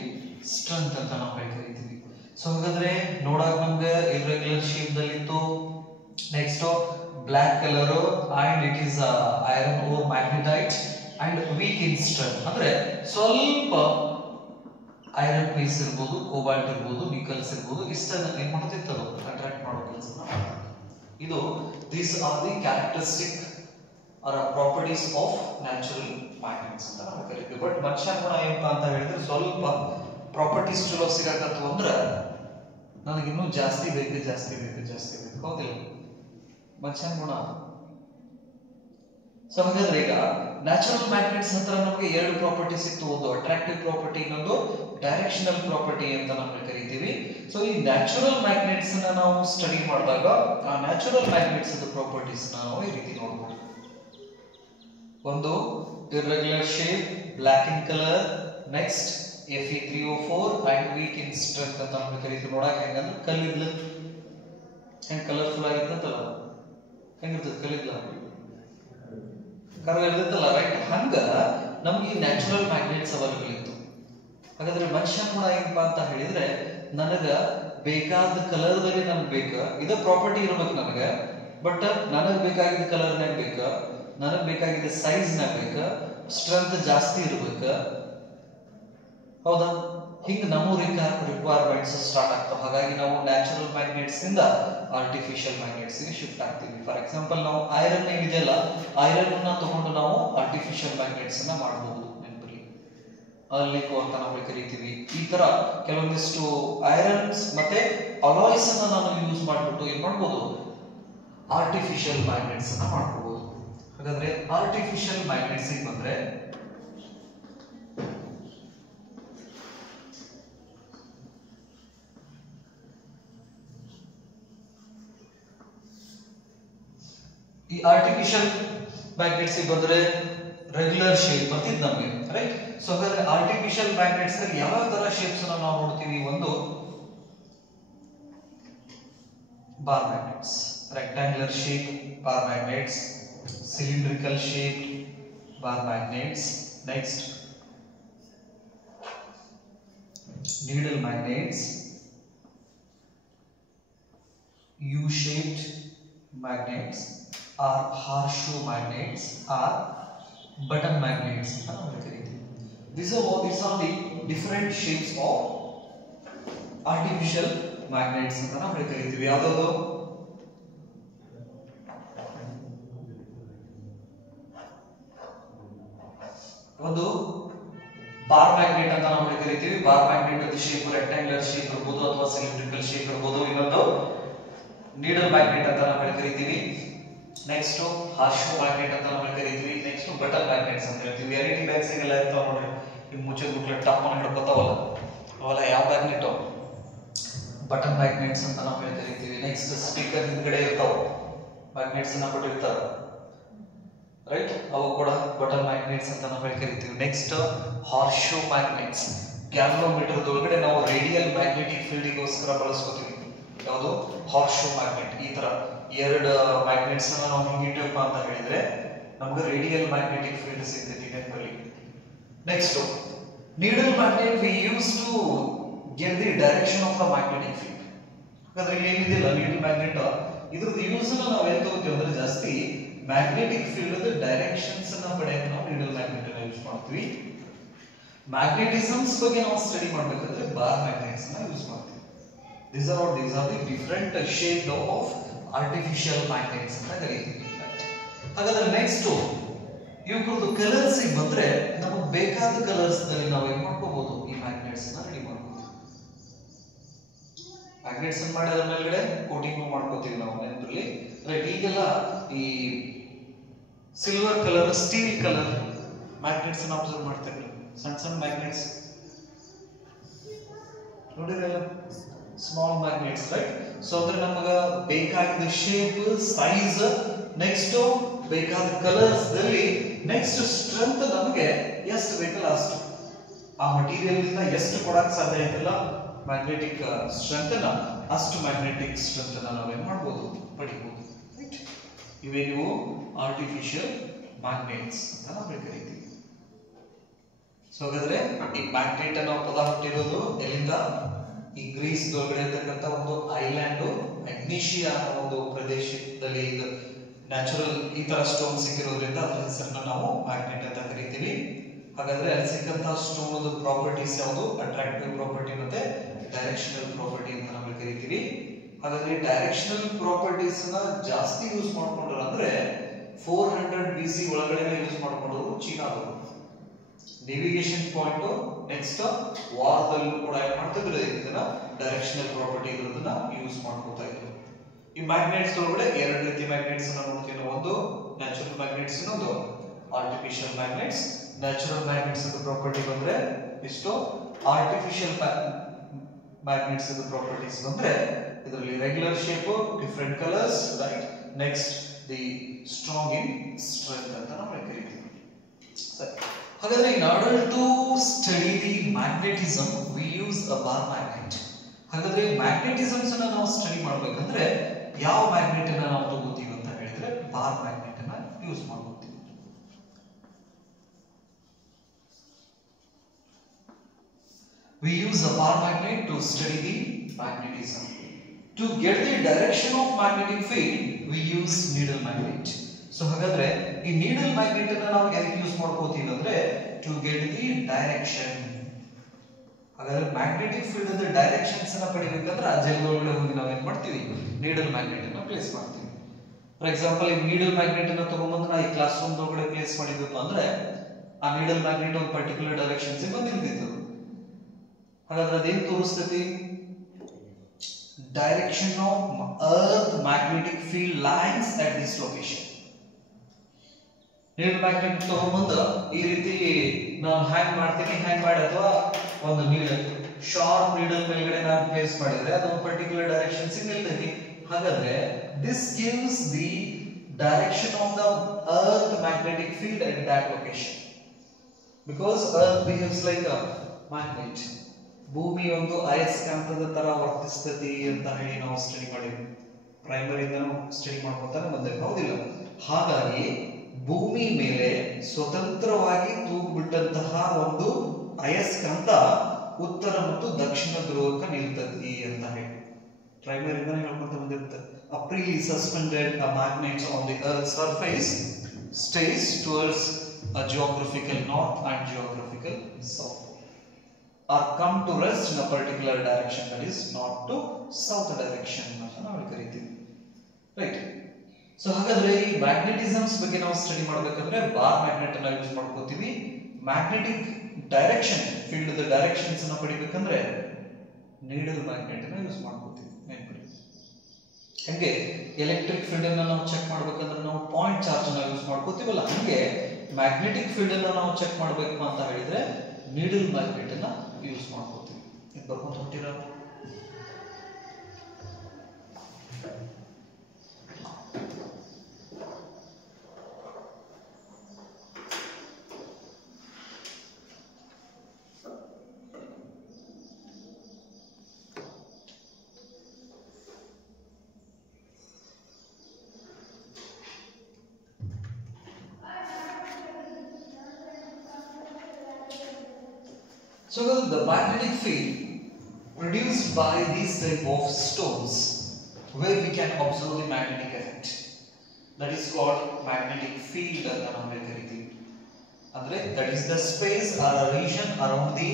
strength ಅಂತ ನಾವು ಕರೀತೀವಿ. ಸೊ ಹಾಗಾದ್ರೆ ನೋಡಾಕ ನಮ್ಗೆ ಇರ್ರೆಗ್ಯುಲರ್ ಶೇಪ್ ದಲ್ಲಿ ಇತ್ತು. Next block colour and it is iron ore magnetite and weak in strength ಅಂದ್ರೆ ಸ್ವಲ್ಪ ಐರನ್ ಪೀಸ್ ಇರಬಹುದು, ಕೋಬಾಲ್ಟ್ ಇರಬಹುದು, ನಿಕಲ್ಸ್ ಇರಬಹುದು, ಇಷ್ಟನ್ನ ಏನ್ ಮಾಡ್ತಿರ್ತದೆ ಅಟ್ರಾಕ್ಟ್ ಮಾಡೋ ಕೆಲಸನ. ಇದು these are the characteristic are properties of natural magnets ಅಂತ ನಾವು ಕರಿತೀವಿ. ಬಟ್ ಮನುಷ್ಯ ಗುಣ ಏನಪ್ಪಾ ಅಂತ ಹೇಳಿದ್ರೆ ಸ್ವಲ್ಪ ಪ್ರಾಪರ್ಟೀಸ್ ಚಲೋ ಸಿಗಕತ್ತು ಅಂದ್ರೆ ನನಗೆ ಇನ್ನೂ ಜಾಸ್ತಿ ಬೇಕು ಹೌದಿಲ್ಲ ಮನುಷ್ಯನ ಗುಣ. ಸೊ ಹಾಗಾದ್ರೆ ಈಗ ನ್ಯಾಚುರಲ್ ಮ್ಯಾಗ್ನೆಟ್ಸ್ ಹತ್ರ ನಮಗೆ ಎರಡು ಪ್ರಾಪರ್ಟಿ ಸಿಕ್ತು. ಒಂದು ಅಟ್ರಾಕ್ಟಿವ್ ಪ್ರಾಪರ್ಟಿ, ಇನ್ನೊಂದು ಡೈರೆಕ್ಷನಲ್ ಪ್ರಾಪರ್ಟಿ ಅಂತ ನಾವು ಕರಿತೀವಿ. ಸೊ ಈ ನ್ಯಾಚುರಲ್ ಮ್ಯಾಗ್ನೆಟ್ಸ್ ನ ನಾವು ಸ್ಟಡಿ ಮಾಡಿದಾಗ ಆ ನ್ಯಾಚುರಲ್ ಮ್ಯಾಗ್ನೆಟ್ಸ್ ಪ್ರಾಪರ್ಟೀಸ್ ನಾವು ಈ ರೀತಿ ನೋಡಬಹುದು. ಒಂದು irregular shape, black in color, next Fe3O4 and weak in strength ಅಂತ ನಾವು ಕರಿತೀವಿ. ನೋಡಾಕ ಹೆಂಗಂದ್ರೆ ಕಲ್ಲಿದ್ಲ ಹೆಂಗ್ ಕಲರ್ಫುಲ್ ಆಗಿರ್ತಲ್ಲ, ಹೆಂಗಿರ್ತದೆ ಕಲ್ಲಿದ್ಲ ಕರ್ವ್ ಇರ್ತಲ್ಲ ರೈಟ್. ಹಂಗ ನಮ್ಗೆ ಈ ನ್ಯಾಚುರಲ್ ಮ್ಯಾಗ್ನೆಟ್ಸ್ ಅವೈಲೇಬಲ್ ಇತ್ತು. ಹಾಗಾದ್ರೆ ಮನುಷ್ಯ ಗುಣ ಏನಪ್ಪಾ ಅಂತ ಹೇಳಿದ್ರೆ ನನಗ ಬೇಕಾದ ಕಲರ್ದಲ್ಲಿ ನನ್ಗೆ ಬೇಕ ಇದ ಪ್ರಾಪರ್ಟಿ ಇರ್ಬೇಕು ನನಗೆ, ಬಟ್ ನನಗ್ ಬೇಕಾಗಿದ್ದ ಕಲರ್ನಾಗ ಬೇಕ, ನನಗ್ ಬೇಕಾಗಿದ್ದ ಸೈಜ್ನಾಗ ಬೇಕ, ಸ್ಟ್ರೆಂತ್ ಜಾಸ್ತಿ ಇರ್ಬೇಕ, ಹೌದಾ? ಹಿಂಗ ನಮ್ಮ ರಿಕ್ವೈರ್ಮೆಂಟ್ಸ್ ಸ್ಟಾರ್ಟ್ ಆಗ್ತಾವ. ಹಾಗಾಗಿ ನಾವು ನ್ಯಾಚುರಲ್ ಮ್ಯಾಗ್ನೆಟ್ಸ್ ಇಂದ ಆರ್ಟಿಫಿಷಿಯಲ್ ಮ್ಯಾಗ್ನೆಟ್ಸ್ ಗೆ ಶಿಫ್ಟ್ ಆಗ್ತೀವಿ. ಫಾರ್ ಎಕ್ಸಾಂಪಲ್ ನಾವು ಐರನ್ ಏನಿದೆಯಲ್ಲ, ಐರನ್ ಅನ್ನ ತಗೊಂಡು ನಾವು ಆರ್ಟಿಫಿಷಿಯಲ್ ಮ್ಯಾಗ್ನೆಟ್ಸ್ ಅನ್ನ ಮಾಡಬಹುದು. ನೆನಪಲ್ಲಿ ಅಲ್ಲಿಕೋ ಅಂತ ನಾವು ಕರಿತೀವಿ. ಈ ತರ ಕೆಲವೊಂದಿಷ್ಟು ಐರನ್ಸ್ ಮತ್ತೆ ಅಲಾಯ್ಸ್ ಅನ್ನ ನಾನು ಯೂಸ್ ಮಾಡ್ಬಿಟ್ಟು ಏನ್ ಮಾಡ್ಬೋದು, ಆರ್ಟಿಫಿಷಿಯಲ್ ಮ್ಯಾಗ್ನೆಟ್ಸ್ ಅನ್ನ ಮಾಡಬಹುದು. ಹಾಗಾದ್ರೆ ಆರ್ಟಿಫಿಷಿಯಲ್ ಮ್ಯಾಗ್ನೆಟ್ಸ್ ಬಂದ್ರೆ ಈ ಆರ್ಟಿಫಿಷಿಯಲ್ ಮ್ಯಾಗ್ನೆಟ್ಸ್ ಬಂದ್ರೆ ರೆಗ್ಯುಲರ್ ಶೇಪ್ ಬರ್ತಿದ್ ನಮಗೆ, ರೈಟ್? ಸೊ ಹಾಗಾದ್ರೆ ಆರ್ಟಿಫಿಷಿಯಲ್ ಮ್ಯಾಗ್ನೆಟ್ಸ್ ಅಲ್ಲಿ ಯಾವ ತರ ಶೇಪ್ಸ್ ನಾವು ನೋಡ್ತೀವಿ? ಒಂದು bar magnets, rectangular shape bar magnets, cylindrical shaped bar magnets, next needle magnets, U-shaped magnets, or horseshoe magnets, or button magnets. These are the different shapes of artificial magnets. ಯಾವುದು? ಒಂದು ಬಾರ್ ಮ್ಯಾಗ್ನೆಟ್ ಅಂತ ನಾವು ಕರಿತೀವಿ. Bar magnet shape rectangular shape ಇರಬಹುದು ಅಥವಾ ಸಿಲಿಂಡ್ರಿಕಲ್ ಶೇಪ್ ಇರಬಹುದು. ಇನ್ನೊಂದು ನೀಡಲ್ ಮ್ಯಾಗ್ನೆಟ್ ಅಂತ ನಾವು ಕರಿತೀವಿ. ನೆಕ್ಸ್ಟ್ ಹಾರ್ಶೋ ಮ್ಯಾಗ್ನೆಟ್ ಅಂತ ನಾವು ಕರಿತೀವಿ. ನೆಕ್ಸ್ಟ್ ಬಟನ್ ಮ್ಯಾಗ್ನೆಟ್ಸ್ ಅಂತ ಹೇಳ್ತೀವಿ. ವೆರೈಟಿ ಬ್ಯಾಗ್ಸ್ ಎಲ್ಲ ಇರ್ತಾವ ನೋಡ್ರಿ, ಈ ಮುಚ್ಚದ ಗುಟ್ಲೆ ಟಪ್ ಅನ್ನು ಹಿಡ್ಕೊತಾವಲ್ಲ, ಅವೆಲ್ಲ ಯಾವ ಮ್ಯಾಗ್ನೆಟ್? ಬಟನ್ ಮ್ಯಾಗ್ನೆಟ್ಸ್ ಅಂತ ನಾವು ಕರಿತೀವಿ. ನೆಕ್ಸ್ಟ್ ಸ್ಪೀಕರ್ ಹಿಂದ್ಗಡೆ ಇರ್ತಾವ ಮ್ಯಾಗ್ನೆಟ್ಸ್ ಅನ್ನ ಕೊಟ್ಟಿರ್ತಾರ, ರೈಟ್? ಅವು ಕೂಡ ಬಟನ್ ಮ್ಯಾಗ್ನೆಟ್ಸ್ ಅಂತ ನಾವು ಕರಿತೀವಿ. ನೆಕ್ಸ್ಟ್ ಹಾರ್ಶೋ ಮ್ಯಾಗ್ನೆಟ್ಸ್, ಗ್ಯಾಲ್ವೋಮೀಟರ್ ಒಳಗಡೆ ನಾವು ರೇಡಿಯಲ್ ಮ್ಯಾಗ್ನೆಟಿಕ್ ಫೀಲ್ಡ್ ಗೋಸ್ಕರ ಬಳಸ್ಕೋತೀವಿ. ಯಾವುದು? ಹಾರ್ಶೋ ಮ್ಯಾಗ್ನೆಟ್. ಈ ತರ ಎರಡು ಮ್ಯಾಗ್ನೆಟ್ಸ್ ಅನ್ನ ನಾವು ಹಿಂಗಿಟ್ಟಿವಪ್ಪ ಅಂತ ಹೇಳಿದ್ರೆ ನಮಗೆ ರೇಡಿಯಲ್ ಮ್ಯಾಗ್ನೆಟಿಕ್ ಫೀಲ್ಡ್ ಸಿಗ್ತೈತಿ ನೆನಪಲ್ಲಿ. Next needle magnet we use to get the direction of the magnetic field. ಹಾಗಾದ್ರೆ ಇಲ್ಲಿ ಏನಿದೆಯಲ್ಲ ನೀಡಲ್ ಮ್ಯಾಗ್ನೆಟ್ ಇದ್ರದ್ದು ಯೂಸ್ ನಾವು ಏನ್ ತಗೋತೀವಿ ಅಂದ್ರೆ ಜಾಸ್ತಿ ಮ್ಯಾಗ್ನೆಟಿಕ್ ಫೀಲ್ಡ್ ಡೈರೆಕ್ಷನ್ಸ್ ಅನ್ನ ಪಡೆಯಕ್ಕೆ ನಾವು ನೀಡಲ್ ಮ್ಯಾಗ್ನೆಟ್ ಅನ್ನ ಯೂಸ್ ಮಾಡ್ತೀವಿ. ಮ್ಯಾಗ್ನೆಟಿಸಮ್ಸ್ ಬಗ್ಗೆ ನಾವು ಸ್ಟಡಿ ಮಾಡಬೇಕಾದ್ರೆ ಬಾರ್ ಮ್ಯಾಗ್ನೆಟ್ಸ್ ನ ಯೂಸ್ ಮಾಡ್ತೀವಿ. These are the different shape of artificial magnets ಅಂತ ಕರೀತೀವಿ. ಹಾಗಾದ್ರೆ ನೆಕ್ಸ್ಟ್ ಇವುಗಳದ್ದು ಕಲರ್ಸ್ ಬಂದ್ರೆ ನಮಗೆ ಬೇಕಾದ ಕಲರ್ಸ್ ನಲ್ಲಿ ನಾವು ಏನ್ ಮಾಡ್ಕೋಬಹುದು, ಈ ಮ್ಯಾಗ್ನೆಟ್ಸ್ ನ ರೆಡಿ ಮಾಡಬಹುದು. ಮ್ಯಾಗ್ನೆಟ್ಸ್ ಅನ್ನು ಮಾಡಿದ ಮೇಲ್ಗಡೆ ಕೋಟಿಂಗ್ ಮಾಡ್ಕೋತೀವಿ ನಾವು ನೆನಪಲ್ಲಿ, ರೈಟ್? ಈಗೆಲ್ಲ ಈ silver colour, steel colour magnets ಅನ್ನು ಅಬ್ಸರ್ವ್ ಮಾಡ್ತೀವಿ. ಸಣ್ಣ ಸಣ್ಣ ಮ್ಯಾಗ್ನೆಟ್ಸ್ ನೋಡಿರಲ್ಲ, ಸ್ಮಾಲ್ ಮ್ಯಾಗ್ನೆಟ್ಸ್, ರೈಟ್? ಸೊ ಅಂದ್ರೆ ನಮಗ ಬೇಕಾದ ಶೇಪ್, ಸೈಜ್, ನೆಕ್ಸ್ಟ್ ಬೇಕಾದ ಕಲರ್ಸ್ ದಲ್ಲಿ ನೆಕ್ಸ್ಟ್ ಸ್ಟ್ರೆಂತ್ ನಮಗೆ ಎಷ್ಟು ಬೇಕಲ್ಲ ಅಷ್ಟು, ಆ ಮಟೀರಿಯಲ್ ಇಂದ ಎಷ್ಟು ಕೊಡಕ್ ಸಾಧ್ಯ ಐತಲ್ಲ ಮ್ಯಾಗ್ನೆಟಿಕ್ ಸ್ಟ್ರೆಂತ್ ನ, ಅಷ್ಟು ಮ್ಯಾಗ್ನೆಟಿಕ್ ಸ್ಟ್ರೆಂತ್ ಅನ್ನ ನಾವೇನ್ ಮಾಡ್ಬೋದು, ಪಡಿಬಹುದು, ರೈಟ್? ಇವೇ ನೀವು ಆರ್ಟಿಫಿಷಿಯಲ್ ಮ್ಯಾಗ್ನೆಟ್ಸ್ ಅಂತ ನಾವು ಕರಿತೀವಿ. ಸೊ ಹಾಗಾದ್ರೆ ಈ ಮ್ಯಾಗ್ನೆಟ್ ಅನ್ನೋ ಪದ ಹುಟ್ಟಿರೋದು ಎಲ್ಲಿಂದ? ಈ ಗ್ರೀಸ್ ಒಳಗಡೆ ಇರ್ತಕ್ಕಂಥ ಒಂದು ಐಲ್ಯಾಂಡ್ ಮ್ಯಾಗ್ನೀಷಿಯಾ ಅನ್ನೋ ಒಂದು ಪ್ರದೇಶದಲ್ಲಿ ಇದು ನ್ಯಾಚುರಲ್ ಈ ತರ ಸ್ಟೋನ್ ಸಿಕ್ಕಿರೋದ್ರಿಂದ ಅದರ ಹೆಸರನ್ನ ನಾವು ಮ್ಯಾಗ್ನೆಟ್ ಅಂತ ಕರಿತೀವಿ. ಹಾಗಾದ್ರೆ ಅಲ್ಲಿ ಸಿಕ್ಕಂತಹ ಸ್ಟೋನ್ ಪ್ರಾಪರ್ಟೀಸ್ ಯಾವುದು? ಅಟ್ರಾಕ್ಟಿವ್ ಪ್ರಾಪರ್ಟಿ ಮತ್ತೆ ಡೈರೆಕ್ಷನಲ್ ಪ್ರಾಪರ್ಟಿ ಅಂತ ನಾವು ಕರಿತೀವಿ. ಹಾಗಾದ್ರೆ ಡೈರೆಕ್ಷನಲ್ ಪ್ರಾಪರ್ಟೀಸ್ ನ ಜಾಸ್ತಿ ಯೂಸ್ ಮಾಡ್ಕೊಂಡ್ರು ಅಂದ್ರೆ 400 BC ಒಳಗಡೆ ಯೂಸ್ ಮಾಡ್ಕೊಂಡ್ರು ಚೀನಾದವರು. ನೇವಿಗೇಷನ್ ಪಾಯಿಂಟ್, ನೆಕ್ಸ್ಟ್ ವಾರದಲ್ಲೂ ಕೂಡ ಏನ್ ಮಾಡ್ತಿದ್ರು, ಇದನ್ನ ಡೈರೆಕ್ಷನಲ್ ಪ್ರಾಪರ್ಟಿ ಇರೋದನ್ನ ಯೂಸ್ ಮಾಡ್ಕೊತಾ ಇದ್ರು. ಈ ಮ್ಯಾಗ್ನೆಟ್ಸ್ ಒಳಗಡೆ ಎರಡು ರೀತಿ ಮ್ಯಾಗ್ನೆಟ್ಸ್ ಅನ್ನ ನೋಡ್ತೀವಿ ನಾವು. ಒಂದು ನ್ಯಾಚುರಲ್ ಮ್ಯಾಗ್ನೆಟ್ಸ್, ಇನ್ನೊಂದು artificial magnets. Natural magnets property ಬಂದ್ರೆ ಇಷ್ಟು, ಆರ್ಟಿಫಿಷಿಯಲ್ ಮ್ಯಾಗ್ನೆಟ್ಸ್ ಪ್ರಾಪರ್ಟೀಸ್ ಬಂದ್ರೆ ಇದರಲ್ಲಿ regular shape, different colours, right? Next the strong in strength ಅಂತ ನಾವು ಕರಿತೀವಿ. ಸರಿ, ಹಾಗಾದ್ರೆ in order to study the magnetism we use a bar magnet. ಹಾಗಾದ್ರೆ ಮ್ಯಾಗ್ನೆಟಿಸಮ್ಸ್ ಅನ್ನ ನಾವು ಸ್ಟಡಿ ಮಾಡಬೇಕಂದ್ರೆ ಯಾವ ಮ್ಯಾಗ್ನೆಟ್ ಅನ್ನ ನಾವು ತಗೋತೀವಿ ಅಂತ ಹೇಳಿದ್ರೆ ಬಾರ್ ಮ್ಯಾಗ್ನೆಟ್ ಅನ್ನ ಯೂಸ್ ಮಾಡ್ತೀವಿ. We use a bar magnet to study the magnetism. To get the direction of magnetic field we use needle magnet. So ಹಾಗಾದ್ರೆ ಈ ನೀಡಲ್ ಮ್ಯಾಗ್ನೆಟ್ ಅನ್ನ ನಾವು ಯಾಕೆ ಯೂಸ್ ಮಾಡ್ಕೋತೀವಿ ಅಂದ್ರೆ ಟು ಗೆಟ್ ದಿ ಡೈರೆಕ್ಷನ್. ಹಾಗಾದ್ರೆ ಮ್ಯಾಗ್ನೆಟಿಕ್ ಫೀಲ್ಡ್ ಅದ ಡೈರೆಕ್ಷನ್ಸ್ ಅನ್ನ ಪಡಿಬೇಕಂದ್ರೆ ಆ ಜಾಗದೊಳಗಡೆ ಹೋಗಿ ನಾವು ಏನ್ ಮಾಡ್ತೀವಿ, ನೀಡಲ್ ಮ್ಯಾಗ್ನೆಟ್ ಅನ್ನ ಪ್ಲೇಸ್ ಮಾಡ್ತೀವಿ. ಫಾರ್ ಎಕ್ಸಾಂಪಲ್ ಈ ನೀಡಲ್ ಮ್ಯಾಗ್ನೆಟ್ ಅನ್ನ ತಗೊಂಡ್ಬಂದು ನಾವು ಈ ಕ್ಲಾಸ್ ರೂಮ್ ಒಳಗಡೆ ಪ್ಲೇಸ್ ಮಾಡಿದ್ವಿ ಅಂದ್ರೆ ಆ ನೀಡಲ್ ಮ್ಯಾಗ್ನೆಟ್ ಒಂದು ಪರ್ಟಿಕ್ಯುಲರ್ ಡೈರೆಕ್ಷನ್ಸ್ ಬಂದಿರ್ತಿತ್ತು. ಹಾಗಾದ್ರೆ ಅದೇನ್ ತೋರಿಸ್ತೈತಿ? Direction of earth magnetic field lines at this location. Needle magnet ತಗೊಂಡ್ಬಂದು ಈ ರೀತಿ ನಾನು ಹ್ಯಾಂಗ್ ಮಾಡ್ತೀನಿ, ಹ್ಯಾಂಗ್ ಮಾಡಿ ಅಥವಾ ಒಂದು ಶಾರ್ಪ್ ನೀಡಲ್ ಮೇಲ್ಗಡೆ ನಾನು ಪ್ಲೇಸ್ ಮಾಡಿದ್ರೆ ಅದು ಒಂದು ಪರ್ಟಿಕ್ಯುಲರ್ ಡೈರೆಕ್ಷನ್ಸ್ ನಿಲ್ತೈತಿ. ಹಾಗಾದ್ರೆ this gives the direction of the earth magnetic field at that location. Because earth behaves like a magnet. ಭೂಮಿ ಒಂದು ಅಯಸ್ಕಾಂತದ ತರ ವರ್ತಿಸ್ತತಿ ಅಂತ ಹೇಳಿ ನಾವು ಸ್ಟಡಿ ಮಾಡಿದ್ವಿ, ಪ್ರೈಮರಿಯಿಂದ ನಾವು ಸ್ಟಡಿ ಮಾಡ್ಕೊತಾನೆ ಬಂದಿವಿ, ಹೌದಿಲ್ಲ? ಹಾಗಾಗಿ ಭೂಮಿ ಮೇಲೆ ಸ್ವತಂತ್ರವಾಗಿ ತೂಗ್ಬಿಟ್ಟಂತಹ ಒಂದು ಅಯಸ್ಕಾಂತ ಉತ್ತರ ಮತ್ತು ದಕ್ಷಿಣ ಧ್ರುವಕ್ಕೆ ನಿಲ್ತತಿ ಅಂತ ಹೇಳಿ ಪ್ರೈಮರಿಯಿಂದ ಹೇಳ್ಕೊಂತ ಬಂದಿರುತ್ತೆ. ಅಪ್ರಿಲಿ suspended a magnet on the earth's surface stays towards a geographical north and geographical south, or come to rest in a particular direction, that is north to south direction ಅಂತ ನಾವು ಕರೀತೀವಿ, ರೈಟ್? ಸೊ ಹಾಗಾದ್ರೆ ಈ ಮ್ಯಾಗ್ನೆಟಿಸಮ್ಸ್ ಬಗ್ಗೆ ನಾವು ಸ್ಟಡಿ ಮಾಡಬೇಕಂದ್ರೆ ಬಾರ್ ಮ್ಯಾಗ್ನೆಟ್ ಅನ್ನ ಯೂಸ್ ಮಾಡ್ಕೋತೀವಿ. ಮ್ಯಾಗ್ನೆಟಿಕ್ ಡೈರೆಕ್ಷನ್ ಫೀಲ್ಡ್ ಡೈರೆಕ್ಷನ್ಸ್ ಅನ್ನ ಪಡಿಬೇಕಂದ್ರೆ ನೀಡಲ್ ಮ್ಯಾಗ್ನೆಟ್ ಅನ್ನ ಯೂಸ್ ಮಾಡ್ಕೋತೀವಿ, ನೆನಪಿಡಿ. ಹಂಗೆ ಎಲೆಕ್ಟ್ರಿಕ್ ಫೀಲ್ಡ್ ಅನ್ನ ನಾವು ಚೆಕ್ ಮಾಡ್ಬೇಕಂದ್ರೆ ನಾವು ಪಾಯಿಂಟ್ ಚಾರ್ಜ್ ಅನ್ನ ಯೂಸ್ ಮಾಡ್ಕೋತೀವಲ್ಲ, ಹಂಗೆ ಮ್ಯಾಗ್ನೆಟಿಕ್ ಫೀಲ್ಡ್ ಅನ್ನ ನಾವು ಚೆಕ್ ಮಾಡಬೇಕು ಅಂತ ಹೇಳಿದ್ರೆ ನೀಡಲ್ ಮ್ಯಾಗ್ನೆಟ್ ಅನ್ನ ಯೂಸ್ ಮಾಡ್ಕೋತೀವಿ. ಇದು ಬರ್ಕೊಂತ ಹೊಂಟಿರ? So the magnetic field produced by these type of stones where we can observe the magnetic effect. That is called magnetic field ಅಂತ ನಾವು ಕರಿತೀವಿ. ಅಂದ್ರೆ that is the space or a region around the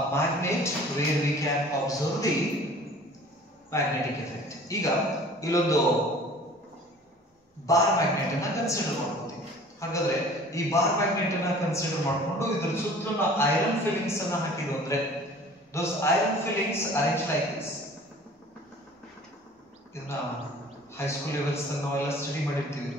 a magnet where we can observe the magnetic effect. ಈಗ ಇಲ್ಲೊಂದು ಬಾರ್ ಮ್ಯಾಗ್ನೆಟ್ ಅನ್ನ ಕನ್ಸಿಡರ್ ಮಾಡ್ಕೊತೀವಿ. ಹಾಗಾದ್ರೆ ಈ ಬಾರ್ ಮ್ಯಾಗ್ನೆಟ್ ಅನ್ನ ಕನ್ಸಿಡರ್ ಮಾಡಿಕೊಂಡು ಇದರ ಸುತ್ತಲೂ ನಾವು ಐರನ್ ಫಿಲ್ಲಿಂಗ್ಸ್ ಅನ್ನ ಹಾಕಿದ್ವು ಅಂದ್ರೆ those iron fillings arrange like this. ಇದನ್ನ ಹೈಸ್ಕೂಲ್ ಲೆವೆಲ್ಸ್ ನಾವೆಲ್ಲ ಸ್ಟಡಿ ಮಾಡಿರ್ತೀವಿ.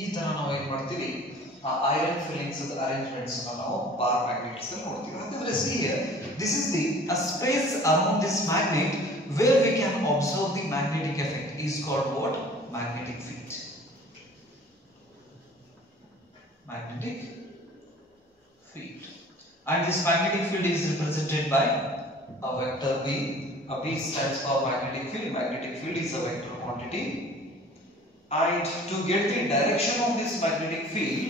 ಈ ತರ ನಾವು ಏನ್ ಮಾಡ್ತೀವಿ, ಆ ಐರನ್ ಫಿಲ್ಲಿಂಗ್ಸ್ ಅರೇಂಜ್ಮೆಂಟ್ಸ್ ನಾವು ಬಾರ್ ಮ್ಯಾಗ್ನೆಟ್ಸ್ ಅಲ್ಲಿ ನೋಡ್ತೀವಿ. ಹಾಗಾದ್ರೆ see here, this is the a space around this magnet where we can observe the magnetic effect is called what? Magnetic field. Magnetic field. And this magnetic field is represented by a vector B. A B stands for magnetic field. Magnetic field is a vector quantity. And to get the direction of this magnetic field,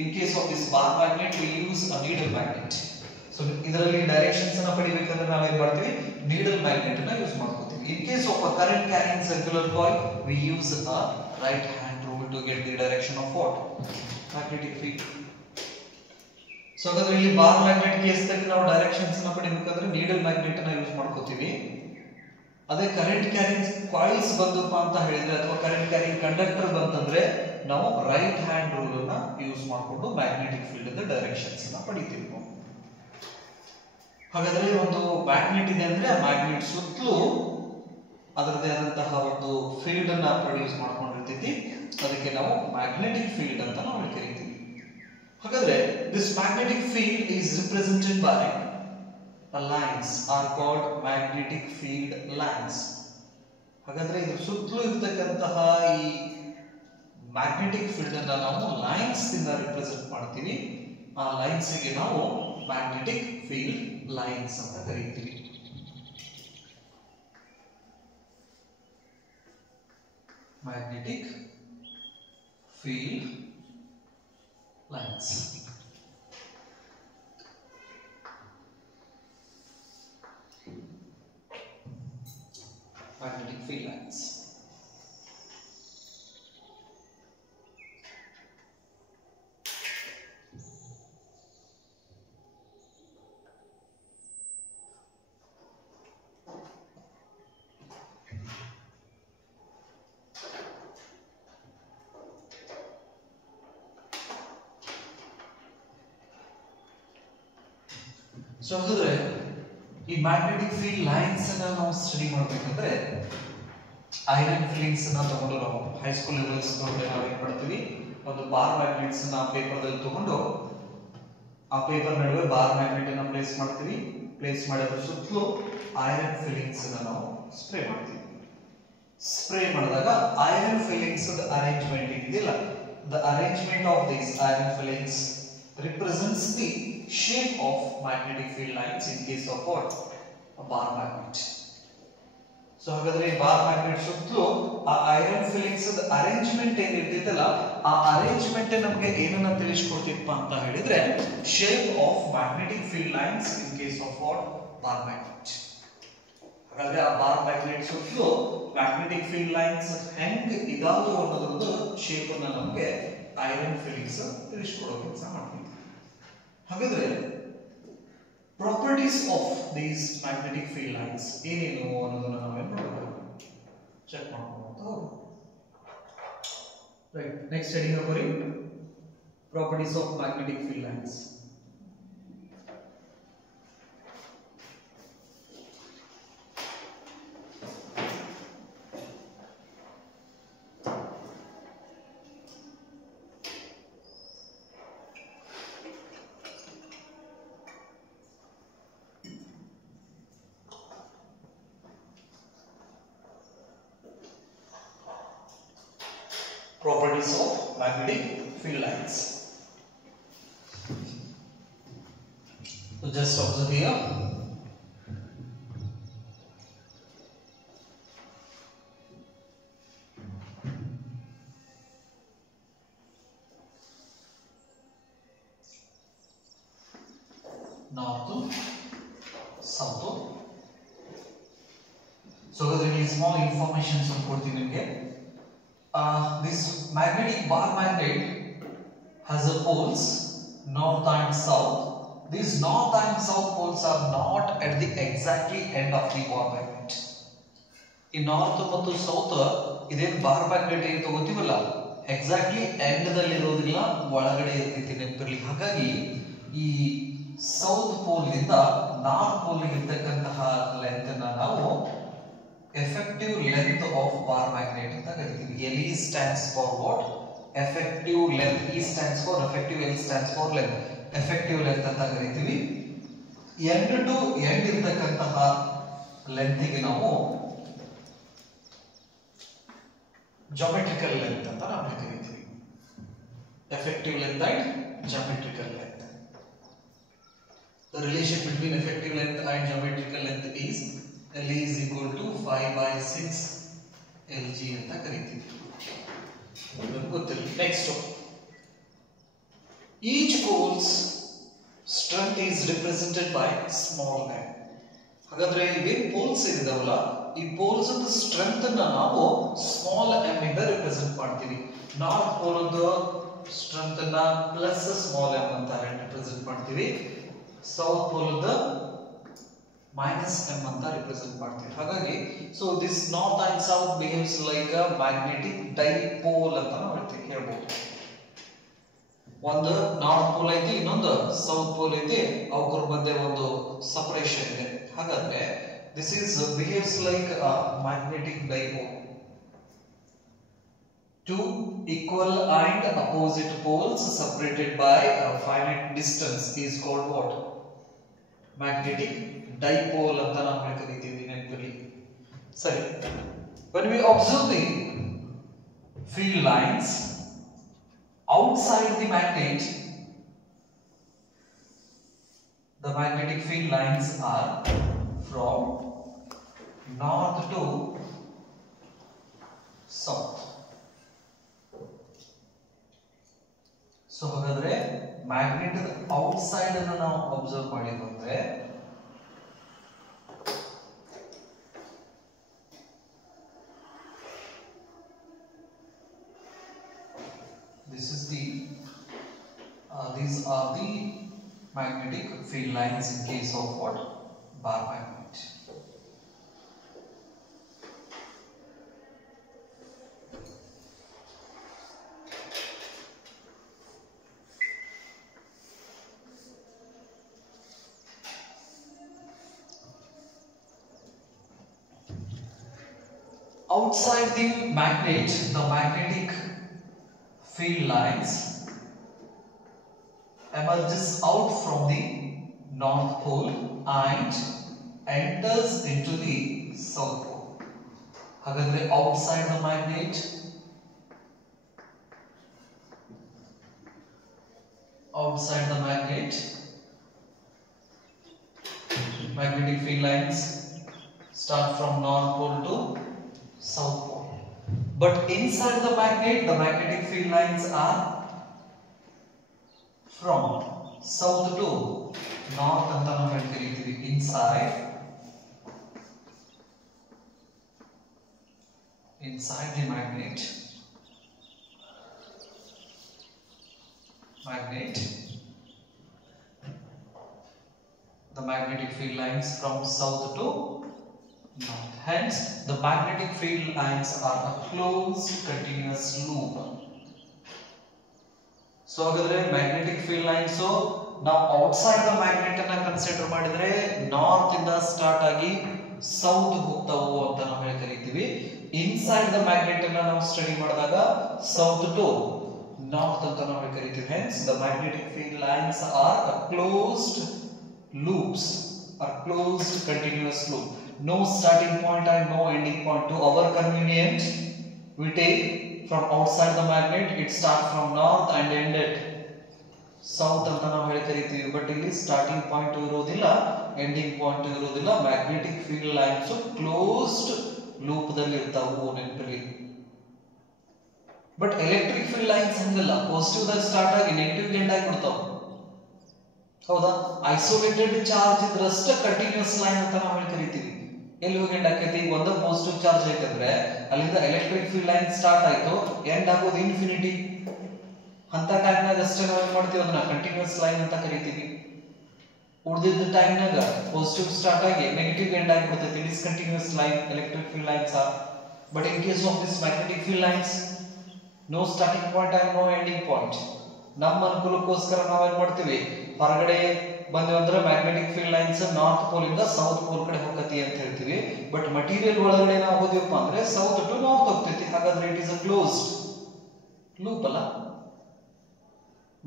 in case of this bar magnet, we use a needle magnet. So, ಇದರಲ್ಲಿ directions ಅನ್ನು ಪಡಿಬೇಕಂದ್ರೆ ನಾವು ಏನು ಮಾಡ್ತೀವಿ, needle magnet ಅನ್ನು ಯೂಸ್ ಮಾಡ್ಕೊತೀವಿ. In case of a current carrying circular coil, we use a right hand rule to get the direction of what? Magnetic field. So, ಹಾಗಾದ್ರೆ ಇಲ್ಲಿ ಬಾರ್ ಮ್ಯಾಗ್ನೆಟ್ ಕೇಸ್ದಲ್ಲಿ ನಾವು directions ಅನ್ನು ಪಡಿಬೇಕಂದ್ರೆ needle magnet ಅನ್ನು ಯೂಸ್ ಮಾಡ್ಕೊತೀವಿ. ಅದೇ ಕರೆಂಟ್ ಕ್ಯಾರಿಂಗ್ ಕಾಯಿಲ್ಸ್ ಬಂದಪ್ಪ ಅಂತ ಹೇಳಿದ್ರೆ ಅಥವಾ ಕರೆಂಟ್ ಕ್ಯಾರಿಂಗ್ ಕಂಡಕ್ಟರ್ ಬಂತಂದ್ರೆ ನಾವು ರೈಟ್ ಹ್ಯಾಂಡ್ ರೂಲ್ ಅನ್ನ ಯೂಸ್ ಮಾಡಿಕೊಂಡು ಮ್ಯಾಗ್ನೆಟಿಕ್ ಫೀಲ್ಡ್ ಇಂದ ಡೈರೆಕ್ಷನ್ಸ್ ಅನ್ನ ಪಡಿತೀವಿ. ಹಾಗಾದ್ರೆ ಒಂದು ಮ್ಯಾಗ್ನೆಟ್ ಇದೆ ಅಂದ್ರೆ ಆ ಮ್ಯಾಗ್ನೆಟ್ ಸುತ್ತಲೂ ಅದರದೇ ಆದಂತಹ ಒಂದು ಫೀಲ್ಡ್ ಅನ್ನ ಪ್ರೊಡ್ಯೂಸ್ ಮಾಡ್ಕೊಂಡಿರ್ತೈತಿ. ಅದಕ್ಕೆ ನಾವು ಮ್ಯಾಗ್ನೆಟಿಕ್ ಫೀಲ್ಡ್ ಅಂತ ನಾವು ಕರಿತೀವಿ. ಹಾಗಾದ್ರೆ this magnetic field is represented by lines are called magnetic field lines. ಹಾಗಾದ್ರೆ ಇದರ ಸುತ್ತಲೂ ಇರತಕ್ಕಂತಹ ಈ ಮ್ಯಾಗ್ನೆಟಿಕ್ ಫೀಲ್ಡ್ ಅನ್ನು ನಾವು ಲೈನ್ಸ್ ಇಂದ ರಿಪ್ರೆಸೆಂಟ್ ಮಾಡ್ತೀವಿ. ಆ ಲೈನ್ಸ್ ಗೆ ನಾವು ಮ್ಯಾಗ್ನೆಟಿಕ್ ಫೀಲ್ಡ್ ಲೈನ್ಸ್ ಅಂತ ಕರೀತೀವಿ. Magnetic field lines. Magnetic field lines. So, ಹಾಗಾದ್ರೆ ಈ ಮ್ಯಾಗ್ನೆಟಿಕ್ ಫೀಲ್ಡ್ ಲೈನ್ಸ್ ಅನ್ನ ನಾವು ಸ್ಟಡಿ ಮಾಡಬೇಕಂದ್ರೆ ಐರನ್ ಫಿಲ್ಲಿಂಗ್ಸ್ ಅನ್ನ ತಗೊಂಡು ನಾವು ಹೈಸ್ಕೂಲ್ ಲೆವೆಲ್ಸ್ ನಾವು ಏನು ಮಾಡ್ತೀವಿ, ಒಂದು ಬಾರ್ ಮ್ಯಾಗ್ನೆಟ್ಸ್ ಅನ್ನ ಪೇಪರ್ ದಲ್ಲಿ ತಗೊಂಡು ಆ ಪೇಪರ್ ನಡುವೆ ಬಾರ್ ಮ್ಯಾಗ್ನೆಟ್ ಅನ್ನ ಪ್ಲೇಸ್ ಮಾಡ್ತೀವಿ. ಪ್ಲೇಸ್ ಮಾಡಿದ ಸುತ್ತಲೂ ಐರನ್ ಫಿಲ್ಲಿಂಗ್ಸ್ ಅನ್ನ ನಾವು ಸ್ಪ್ರೇ ಮಾಡ್ತೀವಿ. ಸ್ಪ್ರೇ ಮಾಡಿದಾಗ ಐರನ್ ಫಿಲ್ಲಿಂಗ್ಸ್ ಅರೇಂಜ್ಮೆಂಟ್ ಇದೆಯಲ್ಲ, the arrangement of these iron fillings represents the shape of magnetic field lines in case of what? A bar magnet. So ಹಾಗಾದ್ರೆ ಬಾರ್ ಮ್ಯಾಗ್ನೆಟ್ ಸುತ್ತಲೂ ಆ ಐರನ್ ಫಿಲ್ಲಿಂಗ್ಸ್ ಅರೇಂಜ್ಮೆಂಟ್ ಏನಿರ್ತೈತಲ್ಲ, ಆ ಅರೇಂಜ್ಮೆಂಟ್ ನಮಗೆ ಏನನ್ನ ತಿಳಿಸ್ಕೊಡ್ತಿಪ್ಪ ಅಂತ ಹೇಳಿದ್ರೆ shape of magnetic field lines in case of what? Bar magnet. ಹಾಗಾದ್ರೆ ಆ ಬಾರ್ ಮ್ಯಾಗ್ನೆಟ್ ಸುತ್ತಲೂ ಮ್ಯಾಗ್ನೆಟಿಕ್ ಫೀಲ್ಡ್ ಲೈನ್ಸ್ ಹೆಂಗ್ ಇದಾವು ಅನ್ನೋದ್ರದ್ದು ಶೇಪ್ ಅನ್ನ ನಮಗೆ ಐರನ್ ಫಿಲ್ಲಿಂಗ್ಸ್ ತಿಳಿಸ್ಕೊಡೋ ಕೆಲಸ ಮಾಡ್ತೀವಿ. ಹಾಗಾದ್ರೆ properties of these magnetic field lines ಏನೇನು ಅನ್ನೋದನ್ನ ನಾವೇನು ನೋಡಬೇಕು, ಚೆಕ್ ಮಾಡ್ಕೊಂಡು ರೈಟ್. ನೆಕ್ಸ್ಟ್ ಹೆಡಿಂಗ್ ಹಾಕೋರಿ, properties of magnetic field lines. properties of magnetic field lines. So just observe here. North, south. So there is small information this magnetic bar magnet has a poles north and south. These north and south poles are not at the exactly end of the bar magnet. In north ಮತ್ತು south ಇದೇನು ಬಾರ್ ಮ್ಯಾಗ್ನೆಟ್ ಏನು ತಗೋತೀವಲ್ಲ ಎಕ್ಸಾಕ್ಟ್ಲಿ ಎಂಡ್ ದಲ್ಲಿ ಇರೋದಿಲ್ಲ, ಒಳಗಡೆ ಇರ್ತೈತಿ ನೆನಪಿರಲಿ. ಹಾಗಾಗಿ ಈ ಸೌತ್ ಪೋಲ್ ಇಂದ ನಾರ್ತ್ ಪೋಲ್ ಇರ್ತಕ್ಕಂತಹ ಲೆಂತ್ ಅನ್ನ ನಾವು effective length of bar magnet ಅಂತ ಕರಿತೀವಿ. LE stands for what? Effective length. E stands for effective, L stands for length. Effective length ಅಂತ ಕರಿತೀವಿ. end to end ಇರತಕ್ಕಂತಹ ಲೆಂತ್ ಗೆ ನಾವು geometrical length ಅಂತ ನಾವು ಕರಿತೀವಿ. Effective length and geometrical length. The relation between effective length and geometrical length is L is equal to 5/6 Lg ಅಂತ ಕರೀತೀವಿ. ಇದನ್ನು ಗೊತ್ತಿರಲಿ. Next, each pole's strength is represented by small m. ಹಾಗಾದ್ರೆ ಇವೇನ್ ಪೋಲ್ಸ್ ಇದಾವಲ್ಲ, ಈ ಪೋಲ್ಸ್ ಅಂತ ಸ್ಟ್ರೆಂತ್ ಅನ್ನ ನಾವು ಸ್ಮಾಲ್ m ಇಂದ ರಿಪ್ರೆಸೆಂಟ್ ಮಾಡ್ತೀವಿ. ನಾರ್ತ್ ಪೋಲ್ ಸ್ಟ್ರೆಂತ್ ಅನ್ನ ಪ್ಲಸ್ ಸ್ಮಾಲ್ m ಅಂತ ರಿಪ್ರೆಸೆಂಟ್ ಮಾಡ್ತೀವಿ. ಸೌತ್ ಪೋಲ್ minus m ಅಂತ ರಿಪ್ರೆಸೆಂಟ್ ಮಾಡ್ತೀವಿ. ಹಾಗಾಗಿ so this north and south behaves like a magnetic dipole ಅಂತ ನಾವು ಹೇಳ್ಬೋದು. ಒಂದು ನಾರ್ತ್ ಪೋಲ್ ಐತಿ, ಇನ್ನೊಂದು ಸೌತ್ ಪೋಲ್ ಐತಿ, ಅವರ ಮಧ್ಯೆ ಒಂದು ಸಪರೇಷನ್ ಇದೆ. ಹಾಗಾದ್ರೆ this is behaves like a magnetic dipole. Two equal and opposite poles separated by a finite distance is called what? Magnetic dipole ಅಂತ ನಾವು ಕರೀತೀವಿ ನೆನಪಿರಲಿ. ಸರಿ, when we observe the field lines outside the magnet, the magnetic field lines are from north to south. So ಹಾಗಾದ್ರೆ ಮ್ಯಾಗ್ನೆಟ್ ಔಟ್ಸೈಡ್ ಅನ್ನು ನಾವು ಅಬ್ಸರ್ವ್ ಮಾಡಿದ್ರೆ these are the magnetic field lines in case of what? Bar magnet. Outside the magnet, the magnetic field lines emerges out from the north pole and enters into the south pole. ಹಾಗಾದ್ರೆ outside the magnet, magnetic field lines start from north pole to south pole. But inside the magnetic field lines are from south to north ಅಂತ ನಾವು ಹೇಳ್ತೀವಿ. inside the magnet the magnetic field lines from south to north. Hence the magnetic field lines are a closed continuous loop. So ಹಾಗಾದ್ರೆ ಮ್ಯಾಗ್ನೆಟಿಕ್ ಫೀಲ್ಡ್ ಲೈನ್ಸ್ ನಾವು ಔಟ್ಸೈಡ್ ದ ಮ್ಯಾಗ್ನೆಟ್ ಅನ್ನ ಕನ್ಸಿಡರ್ ಮಾಡಿದ್ರೆ ನಾರ್ತ್ ಇಂದ ಸ್ಟಾರ್ಟ್ ಆಗಿ ಸೌತ್ ಹೋಗ್ತಾವು ಅಂತ ನಾವು ಕರಿತೀವಿ. ಇನ್ಸೈಡ್ ದ ಮ್ಯಾಗ್ನೆಟ್ ಅನ್ನ ನಾವು ಸ್ಟಡಿ ಮಾಡಿದಾಗ ಸೌತ್ ಟು ನಾರ್ತ್ ಅಂತ ನಾವು ಕರಿತೀವಿ. Hence the magnetic field lines are a closed loops, or closed continuous loop. No starting point and no ending point. To our convenient, we take from outside the magnet it start from north and end at south ಅಂತ ನಾವು ಹೇಳಿ ಕರಿತೀವಿ. ಬಟ್ ಇಲ್ಲಿ ಸ್ಟಾರ್ಟಿಂಗ್ ಪಾಯಿಂಟ್ ಇರೋದಿಲ್ಲ, ಎಂಡಿಂಗ್ ಪಾಯಿಂಟ್ ಇರೋದಿಲ್ಲ. Magnetic field lines closed loop ದಲ್ಲಿ ಇರ್ತಾವು ನೆನಪಿರಲಿ. ಬಟ್ ಎಲೆಕ್ಟ್ರಿಕ್ ಫೀಲ್ಡ್ ಲೈನ್ಸ್ ಹಂಗಲ್ಲ, ಪಾಸಿಟಿವ್ ದಾಗ ಸ್ಟಾರ್ಟ್ ಆಗಿ ನೆಗೆಟಿವ್ ಎಂಡ್ ಆಗಿ ಬಿಡ್ತಾವ. ಹೌದಾ? ಐಸೋಲೇಟೆಡ್ ಚಾರ್ಜ್ ಇದ್ರಷ್ಟ ಕಂಟಿನ್ಯೂಸ್ ಲೈನ್ ಅಂತ ನಾವು ಹೇಳಿ ಕರಿತೀವಿ. ಎಲ್ಲಿ ಹೋಗಿ ಎಂಡ್ ಆಕೈತಿ? ಒಂದು ಪಾಸಿಟಿವ್ ಚಾರ್ಜ್ ಐತಂದ್ರೆ ಅಲ್ಲಿಂದ ಎಲೆಕ್ಟ್ರಿಕ್ ಫೀಲ್ಡ್ ಲೈನ್ ಸ್ಟಾರ್ಟ್ ಆಯ್ತು, ಎಂಡ್ ಆಗೋದು ಇನ್ಫಿನಿಟಿ. ಅಂತ ಟೈಮ್ನಾಗ ಅಷ್ಟೇ ನಾವು ಏನ್ ಮಾಡ್ತೀವಿ, ಅದನ್ನ ಕಂಟಿನ್ಯೂಸ್ ಲೈನ್ ಅಂತ ಕರಿತೀವಿ. ಉಳಿದಿದ್ದ ಟೈಮ್ನಾಗ ಪಾಸಿಟಿವ್ ಸ್ಟಾರ್ಟ್ ಆಗಿ ನೆಗೆಟಿವ್ ಎಂಡ್ ಆಗಿ ಬಿಡ್ತೈತಿ. Discontinuous line electric field lines are. But in case of this magnetic field lines no starting point and no ending point. ನಮ್ಮ ಅನುಕೂಲಕ್ಕೋಸ್ಕರ ನಾವು ಏನ್ ಮಾಡ್ತೀವಿ, ಹೊರಗಡೆ ಬಂದ್ವಿ ಅಂದ್ರೆ magnetic field lines north pole ಇಂದ ಸೌತ್ ಪೋಲ್ ಕಡೆ ಹೋಗತಿ ಅಂತ ಹೇಳ್ತೀವಿ. ಬಟ್ ಮಟೀರಿಯಲ್ ಒಳಗಡೆ ನಾವು ಹೋದ್ವಿಪ್ಪ ಅಂದ್ರೆ ಸೌತ್ ಟು ನಾರ್ತ್ ಹೋಗ್ತೈತಿ. ಹಾಗಾದ್ರೆ it is a closed loop ಅಲ್ಲ.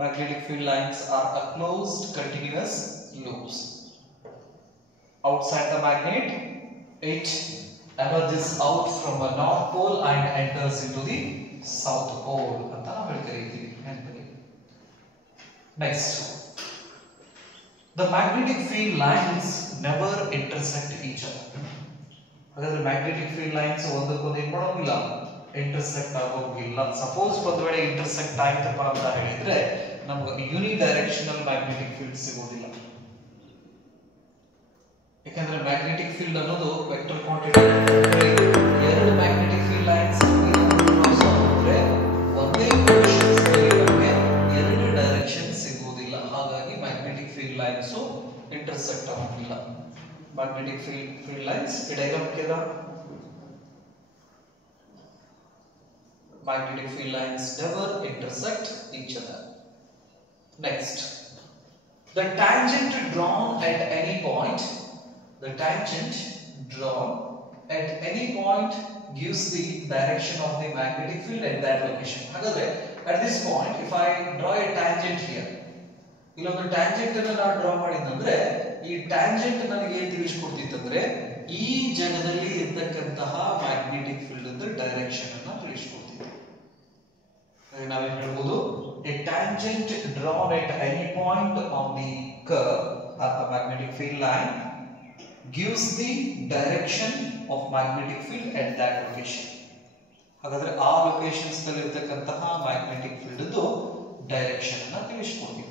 Magnetic field lines are a closed continuous loops. Outside the magnet, it emerges out from a north pole and enters into the south pole. ಅಂತ ನಾವು ಹೇಳ್ಕರೀತೀವಿ. Next, the magnetic field lines never intersect each other. ಹಾಗಾದ್ರೆ ಮ್ಯಾಗ್ನೆಟಿಕ್ ಫೀಲ್ಡ್ ಲೈನ್ಸ್ ಒಂದಕ್ಕೊಂದು ಏನ್ ಮಾಡೋದಿಲ್ಲ, ಇಂಟರ್ಸೆಕ್ಟ್ ಆಗೋಗಿಲ್ಲ. ಸಪೋಸ್ ಒಂದು ವೇಳೆ ಇಂಟರ್ಸೆಕ್ಟ್ ಆಯ್ತಪ್ಪ ಅಂತ ಹೇಳಿದ್ರೆ ನಮ್ಗೆ ಯೂನಿ ಡೈರೆಕ್ಷನಲ್ ಮ್ಯಾಗ್ನೆಟಿಕ್ ಫೀಲ್ಡ್ ಸಿಗೋದಿಲ್ಲ. ಯಾಕಂದ್ರೆ ಮ್ಯಾಗ್ನೆಟಿಕ್ ಫೀಲ್ಡ್ ಅನ್ನೋದು ವೆಕ್ಟರ್ ಕ್ವಾಂಟಿಟಿ. ಎರಡು ಮ್ಯಾಗ್ನೆಟಿಕ್ ಫೀಲ್ಡ್ ಲೈನ್ಸ್ ಅಂದ್ರೆ ಒಂದೇ ಪೊಸಿಷನ್ಸ್ ನಲ್ಲಿ ನಮಗೆ ಎರಡು ಡೈರೆಕ್ಷನ್ ಸಿಗೋದಿಲ್ಲ. ಹಾಗಾಗಿ ಮ್ಯಾಗ್ನೆಟಿಕ್ ಫೀಲ್ಡ್ ಲೈನ್ಸ್ ಇಂಟರ್ಸೆಕ್ಟ್ ಆಗೋದಿಲ್ಲ. ಮ್ಯಾಗ್ನೆಟಿಕ್ ಫೀಲ್ಡ್ ಲೈನ್ಸ್ ಡೈಗ್ರಾಮ್ ಕೇಳ. Magnetic field lines never intersect each other. Next, the tangent drawn at any point, the tangent drawn at any point gives the direction of the magnetic field at that location. ಹಾಗಾದ್ರೆ at this point if I draw a tangent here, ಇಲ್ಲೊಂದು ಟ್ಯಾಂಜೆಂಟ್ ಅನ್ನು ನಾನು ಡ್ರಾ ಮಾಡಿದಂದ್ರೆ ಈ ಟ್ಯಾಂಜೆಂಟ್ ನನಗೆ ಏನು ತಿಳಿಸ್ಕೊಡ್ತಿತ್ತಂದ್ರೆ ಈ ಜಾಗದಲ್ಲಿ ಇರತಕ್ಕಂತಹ ಮ್ಯಾಗ್ನೆಟಿಕ್ ಫೀಲ್ಡ್ ಅಂತ ಡೈರೆಕ್ಷನ್ ಅನ್ನು ತಿಳಿಸ್ಕೊಡ್ತಿತ್ತು. ನಾವೇನ್ ಹೇಳ್ಬೋದು, a tangent drawn at any point on the curve of a magnetic field line gives the direction of magnetic field at that location. ಹಾಗಾದ್ರೆ ಆ ಲೊಕೇಶನ್ಸ್ ನಲ್ಲಿ ಇರತಕ್ಕಂತಹ ಮ್ಯಾಗ್ನೆಟಿಕ್ ಫೀಲ್ಡ್ ದು ಡೈರೆಕ್ಷನ್ ಅನ್ನು ತಿಳಿಸ್ಕೊಡ್ತೀವಿ.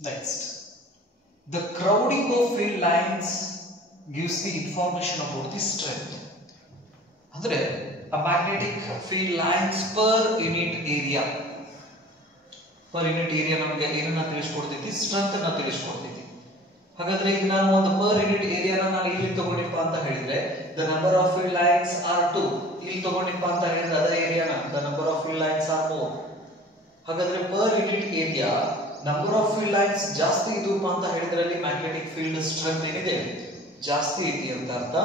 Next, the crowding of field lines gives the information about the strength. ಅಂದ್ರೆ a magnetic field lines per unit area ನಮಗೆ ಏನನ್ನ ತಿಳಿಸ್ಕೊಡ್ತೈತಿ, ಸ್ಟ್ರೆಂತ್ ಅನ್ನ ತಿಳಿಸ್ಕೊಡ್ತೈತಿ. ಹಾಗಾದ್ರೆ ಈಗ ನಾನು ಒಂದು ಪರ್ ಯೂನಿಟ್ ಏರಿಯಾನ ನಾನು ಇಲ್ಲಿ ತಗೊಂಡಿಪ್ಪ ಅಂತ ಹೇಳಿದ್ರೆ the number of field lines are 2. ಇಲ್ಲಿ ತಗೊಂಡಿಪ್ಪ ಅಂತ ಹೇಳಿದ್ರೆ ಅದೇ ಏರಿಯಾನ the number of field lines are 4. ಹಾಗಾದ್ರೆ per unit area number of field lines ಜಾಸ್ತಿ ಇದ್ವು ಅಂತ ಹೇಳಿದ್ರೆ ಅಲ್ಲಿ ಮ್ಯಾಗ್ನೆಟಿಕ್ ಫೀಲ್ಡ್ ಸ್ಟ್ರೆಂತ್ ಏನಿದೆ ಜಾಸ್ತಿ ಐತಿ ಅಂತ ಅರ್ಥ.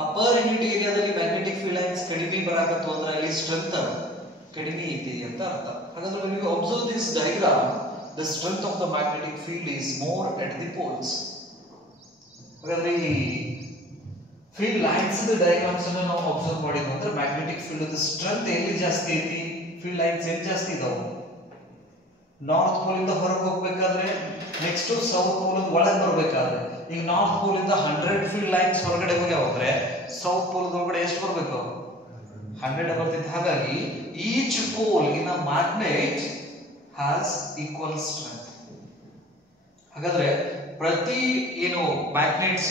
ಆ ಪರ್ ಯೂನಿಟ್ ಏರಿಯಾದಲ್ಲಿ ಮ್ಯಾಗ್ನೆಟಿಕ್ ಫೀಲ್ಡ್ ಲೈನ್ಸ್ ಕಡಿಮೆ ಬರಾಕತ್ತು ಅಂದ್ರೆ ಅಲ್ಲಿ ಸ್ಟ್ರೆಂತ್ ಕಡಿಮೆ ಐತಿ ಅಂತ ಅರ್ಥ. ಹಾಗಾದ್ರೆ when you observe this diagram, the strength of the magnetic field is more at the poles. ಹಾಗಾದ್ರೆ ಈ ಫೀಲ್ಡ್ ಲೈನ್ಸ್ ಡಯಾಗ್ರಾಮ್ಸ್ ಅನ್ನು ನಾವು ಅಬ್ಸರ್ವ್ ಮಾಡಿದ್ವಿ ಅಂದ್ರೆ ಮ್ಯಾಗ್ನೆಟಿಕ್ ಫೀಲ್ಡ್ ಸ್ಟ್ರೆಂತ್ ಎಲ್ಲಿ ಜಾಸ್ತಿ ಐತಿ, ಫೀಲ್ಡ್ ಲೈನ್ಸ್ ಎಲ್ಲಿ ಜಾಸ್ತಿ ಇದಾವೆ, ನಾರ್ತ್ ಪೋಲ್ ಇಂದ ಹೊರಗೆ ಹೋಗ್ಬೇಕಾದ್ರೆ ನೆಕ್ಸ್ಟ್ ಸೌತ್ ಪೋಲ್ ಒಳಗೆ ಬರ್ಬೇಕಾದ್ರೆ ಈಗ ನಾರ್ತ್ ಪೋಲ್ ಇಂದ 100 ಫೀಲ್ಡ್ ಲೈನ್ಸ್ ಹೊರಗಡೆ ಹೋಗ್ಯಾವ್ರೆ, ಸೌತ್ ಪೋಲ್ ಒಳಗಡೆ ಎಷ್ಟು ಬರ್ಬೇಕು, 100 ಬರ್ತಿತ್ತು. ಹಾಗಾಗಿ each pole in a magnet has equal strength. ಹಾಗಾದ್ರೆ ಪ್ರತಿ ಏನು ಮ್ಯಾಗ್ನೆಟ್ಸ್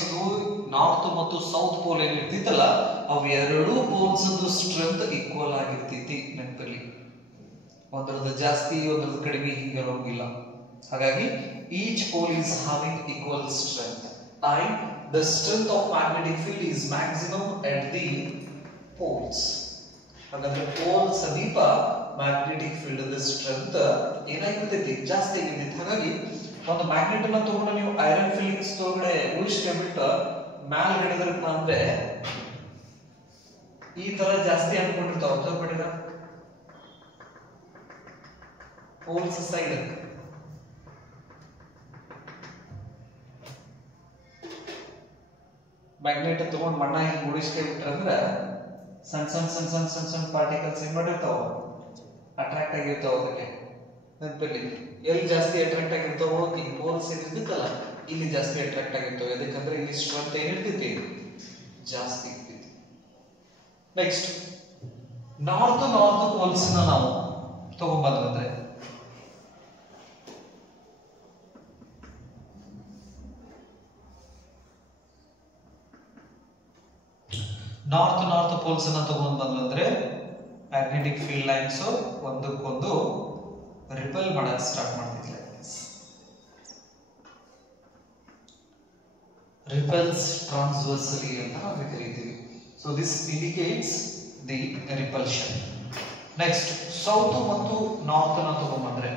ನಾರ್ತ್ ಮತ್ತು ಸೌತ್ ಪೋಲ್ ಏನ್ ಇರ್ತಿತ್ತಲ್ಲ ಅವು ಎರಡೂ ಪೋಲ್ಸ್ ಸ್ಟ್ರೆಂತ್ ಈಕ್ವಲ್ ಆಗಿರ್ತೈತಿ. ನೆನಪಲ್ಲಿ ಒಂದರದ ಜಾಸ್ತಿ ಒಂದರದ ಕಡಿಮೆ ಹಿಂಗಿರೋಂಗಿಲ್ಲ. ಹಾಗಾಗಿ each pole is having equal strength and the strength of magnetic field is maximum at the poles. ಹಾಗಾದ್ರೆ ಪೋಲ್ ಸಮೀಪ ಮ್ಯಾಗ್ನೆಟಿಕ್ ಫೀಲ್ಡ್ ಸ್ಟ್ರೆಂತ್ ಏನಾಗಿರ್ತೈತಿ, ಜಾಸ್ತಿ ಆಗಿರ್ತೈತಿ. ಹಾಗಾಗಿ ಒಂದು ಮ್ಯಾಗ್ನೆಟ್ ಅನ್ನ ತಗೊಂಡು ನೀವು ಐರನ್ ಫಿಲ್ಲಿಂಗ್ಸ್ ಒಳಗಡೆ ಉಳಿಸ್ಕೊಂಡ್ಬಿಟ್ಟು ಮ್ಯಾಲ್ ಹಿಡಿದ್ರಪ್ಪ ಅಂದ್ರೆ ಈ ತರ ಜಾಸ್ತಿ ಅನ್ಕೊಂಡಿರ್ತಾವ. ಅಬ್ಸರ್ವ್ ಮಾಡಿರ ಪೋಲ್ಸ್ ಸೈಡ್ ಮ್ಯಾಗ್ನೆಟ್ ತಗೊಂಡು ಮಣ್ಣ ಹಿಂಗೆ ಮುಡಿಸ್ಕೈ ಬಿಟ್ರಂದ್ರೆ ಸಣ್ಣ ಸಣ್ಣ ಸಣ್ಣ ಸಣ್ಣ ಸಣ್ಣ ಸಣ್ಣ ಪಾರ್ಟಿಕಲ್ಸ್ ಏನ್ ಮಾಡಿರ್ತಾವ, ಅಟ್ರಾಕ್ಟ್ ಆಗಿರ್ತಾವ. ಅದಕ್ಕೆ ನೆನಪಿರ್ಲಿ, ಎಲ್ಲಿ ಜಾಸ್ತಿ ಅಟ್ರಾಕ್ಟ್ ಆಗಿರ್ತಾವೋ ಈ ಪೋಲ್ಸ್ ಏನಿರ್ತೈತಲ್ಲ ಇಲ್ಲಿ ಜಾಸ್ತಿ ಅಟ್ರಾಕ್ಟ್ ಆಗಿರ್ತಾವ. ಯಾಕಂದ್ರೆ ಇಲ್ಲಿ ಸ್ಟ್ರೆಂತ್ ಏನಿರ್ತೈತಿ, ಜಾಸ್ತಿ ಇರ್ತೈತಿ. ನೆಕ್ಸ್ಟ್ ನಾರ್ತ್ ಪೋಲ್ಸ್ ನಾವು ತಗೊಂಡ್ಬಂದ್ರೆ ನಾರ್ತ್ ಪೋಲ್ಸ್ ಅನ್ನ ತಗೊಂಡ್ ಬಂದ್ರೆ ಮ್ಯಾಗ್ನೆಟಿಕ್ ಫೀಲ್ಡ್ ಲೈನ್ಸ್ ಒಂದಕ್ಕೊಂದು ರಿಪಲ್ ಮಾಡಕ್ ಸ್ಟಾರ್ಟ್ ಮಾಡ್ತಿದ್ಲೆ. ರಿಪಲ್ಸ್ ಟ್ರಾನ್ಸ್ವರ್ಸಲಿ ಅಂತ ನಾವು ಕರೀತೀವಿ. So this indicates the repulsion. Next south ಮತ್ತು ನಾರ್ತ್ ಅನ್ನ ತಗೊಂಡ್ಬಂದ್ರೆ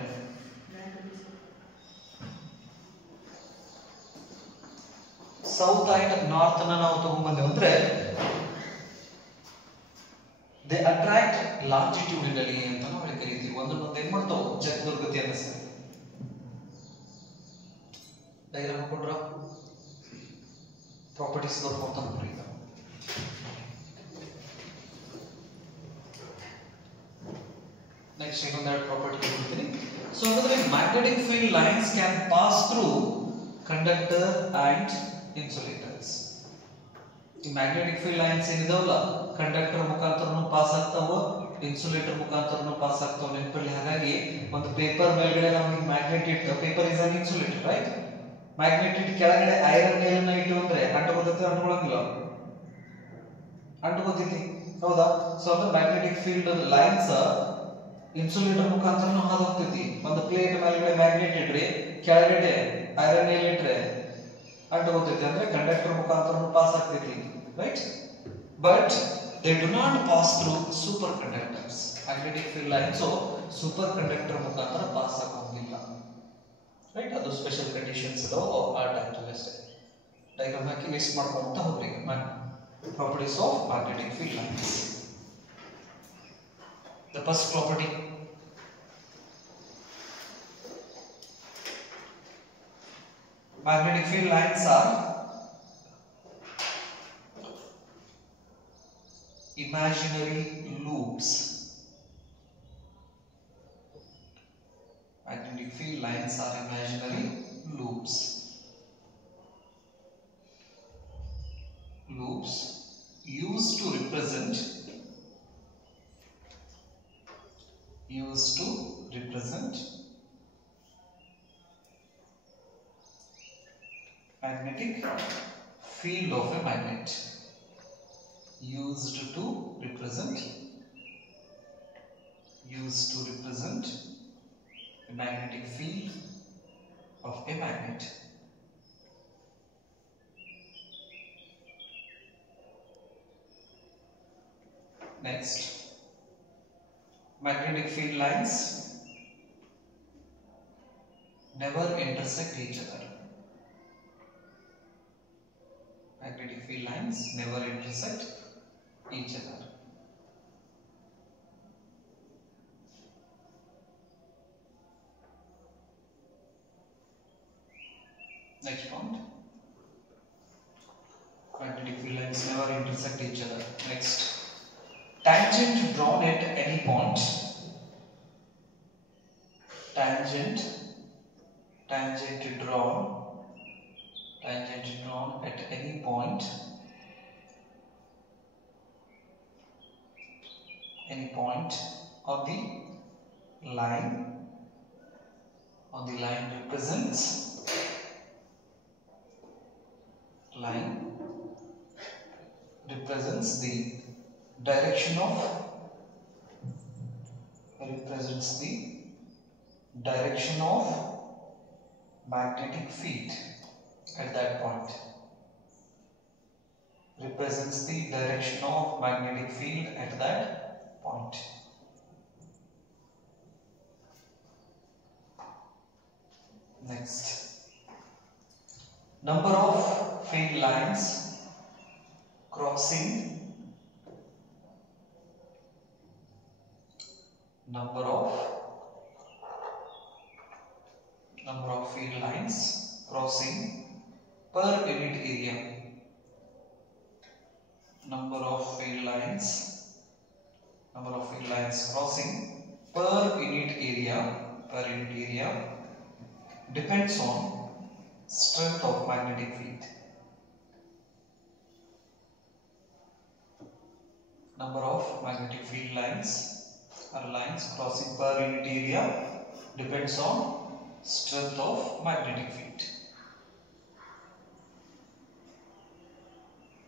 ಸೌತ್ ಅಂಡ್ ನಾರ್ತ್ ಅನ್ನ ನಾವು ತಗೊಂಡ್ಬಂದೇವೆ ಅಂದ್ರೆ ದೇ ಅಟ್ರಾಕ್ಟ್ ಲಾಂಜಿಟ್ಯೂಡಿನಲಿ ಅಂತ ನಾವು ಕರೀತೀವಿ. ಒಂದೊಂದು ಏನ್ ಮಾಡ್ತಾವ, ಜಗದುರ್ಗತಿ ಅನ್ನಿಸ್ತದೆ. ಡೈಗ್ರಾಮ್ ಕೊಡ್ರ ಪ್ರಾಪರ್ಟೀಸ್ ಬರ್ಕೊಂಡ್ರಿ. ನೆಕ್ಸ್ಟ್ ಇನ್ನೊಂದೆರಡು ಪ್ರಾಪರ್ಟಿ ಕೊಡ್ತೀನಿ. ಸೊ ಅಂದ್ರೆ magnetic field lines can pass through conductor and insulators. ಈ ಮ್ಯಾಗ್ನೆಟಿಕ್ ಫೀಲ್ಡ್ ಲೈನ್ಸ್ ಏನಿದಾವಲ್ಲ ಕಂಡಕ್ಟರ್ ಮುಖಾಂತರನು ಪಾಸ್ ಆಗ್ತಾವ, ಇನ್ಸುಲೇಟರ್ ಮುಖಾಂತರನು ಪಾಸ್ ಆಗ್ತಾವ. ನೆನಪಿರಲಿ. ಹಾಗಾಗಿ ಒಂದು ಪೇಪರ್ ಮೇಲ್ಗಡೆ ನಾವು ಮ್ಯಾಗ್ನೆಟ್ ಇಟ್ಟು, paper is an insulator right. Magnet ಇಟ್ಟು ಕೆಳಗಡೆ ಐರನ್ ನೇಲ್ ಇಟ್ಟು ಅಂದ್ರೆ ಅಂಟುಗೊತ್ತೈತಿ, ಅಂಟುಕೊಳ್ಳಂಗಿಲ್ಲ, ಅಂಟುಗೊತ್ತೈತಿ, ಹೌದಾ? ಸೊ ಅಂದ್ರೆ ಮ್ಯಾಗ್ನೆಟಿಕ್ ಫೀಲ್ಡ್ ಲೈನ್ಸ್ ಇನ್ಸುಲೇಟರ್ ಮುಖಾಂತರನು ಹಾದು ಹೋಗ್ತೈತಿ. ಒಂದು ಪ್ಲೇಟ್ ಮೇಲ್ಗಡೆ ಮ್ಯಾಗ್ನೆಟ್ ಇಡ್ರಿ, ಕೆಳಗಡೆ ಐರನ್ ನೇಲ್ ಇಟ್ರೆ ಅಂಟುಗೊತ್ತೈತಿ, ಅಂದ್ರೆ ಕಂಡಕ್ಟರ್ ಮುಖಾಂತರನು ಪಾಸ್ ಆಗ್ತೈತಿ right. But they do not pass through superconductors. Magnetic field lines super conductor ಮುಖಾಂತರ ಪಾಸ್ ಆಗೋದಿಲ್ಲ ರೈಟ್. ಅದು ಸ್ಪೆಷಲ್ ಕಂಡೀಷನ್ಸ್ ಇದಾವೆ, ಆ ಟೈಪ್ ಅಷ್ಟೇ. ಡಯಾಗ್ರಾಮ್ ಹಾಕಿ ಲಿಸ್ಟ್ ಮಾಡ್ಕೊಂತ ಹೋಗ್ರಿ. Properties of magnetic field lines. The first property, magnetic field lines are imaginary loops. Magnetic field lines are imaginary loops. Loops used to represent magnetic field of a magnet. Used to represent a magnetic field of a magnet. Next, magnetic field lines never intersect each other. Magnetic field lines never intersect each other. Next point, magnetic field lines never intersect each other. Next, tangent drawn at any point. Tangent drawn at any point on the line represents the direction of magnetic field at that point. Represents the direction of magnetic field at that point. Next, number of field lines crossing field lines crossing per unit area. number of field lines crossing per unit area depends on strength of magnetic field. Number of magnetic field lines or lines crossing per unit area depends on strength of magnetic field.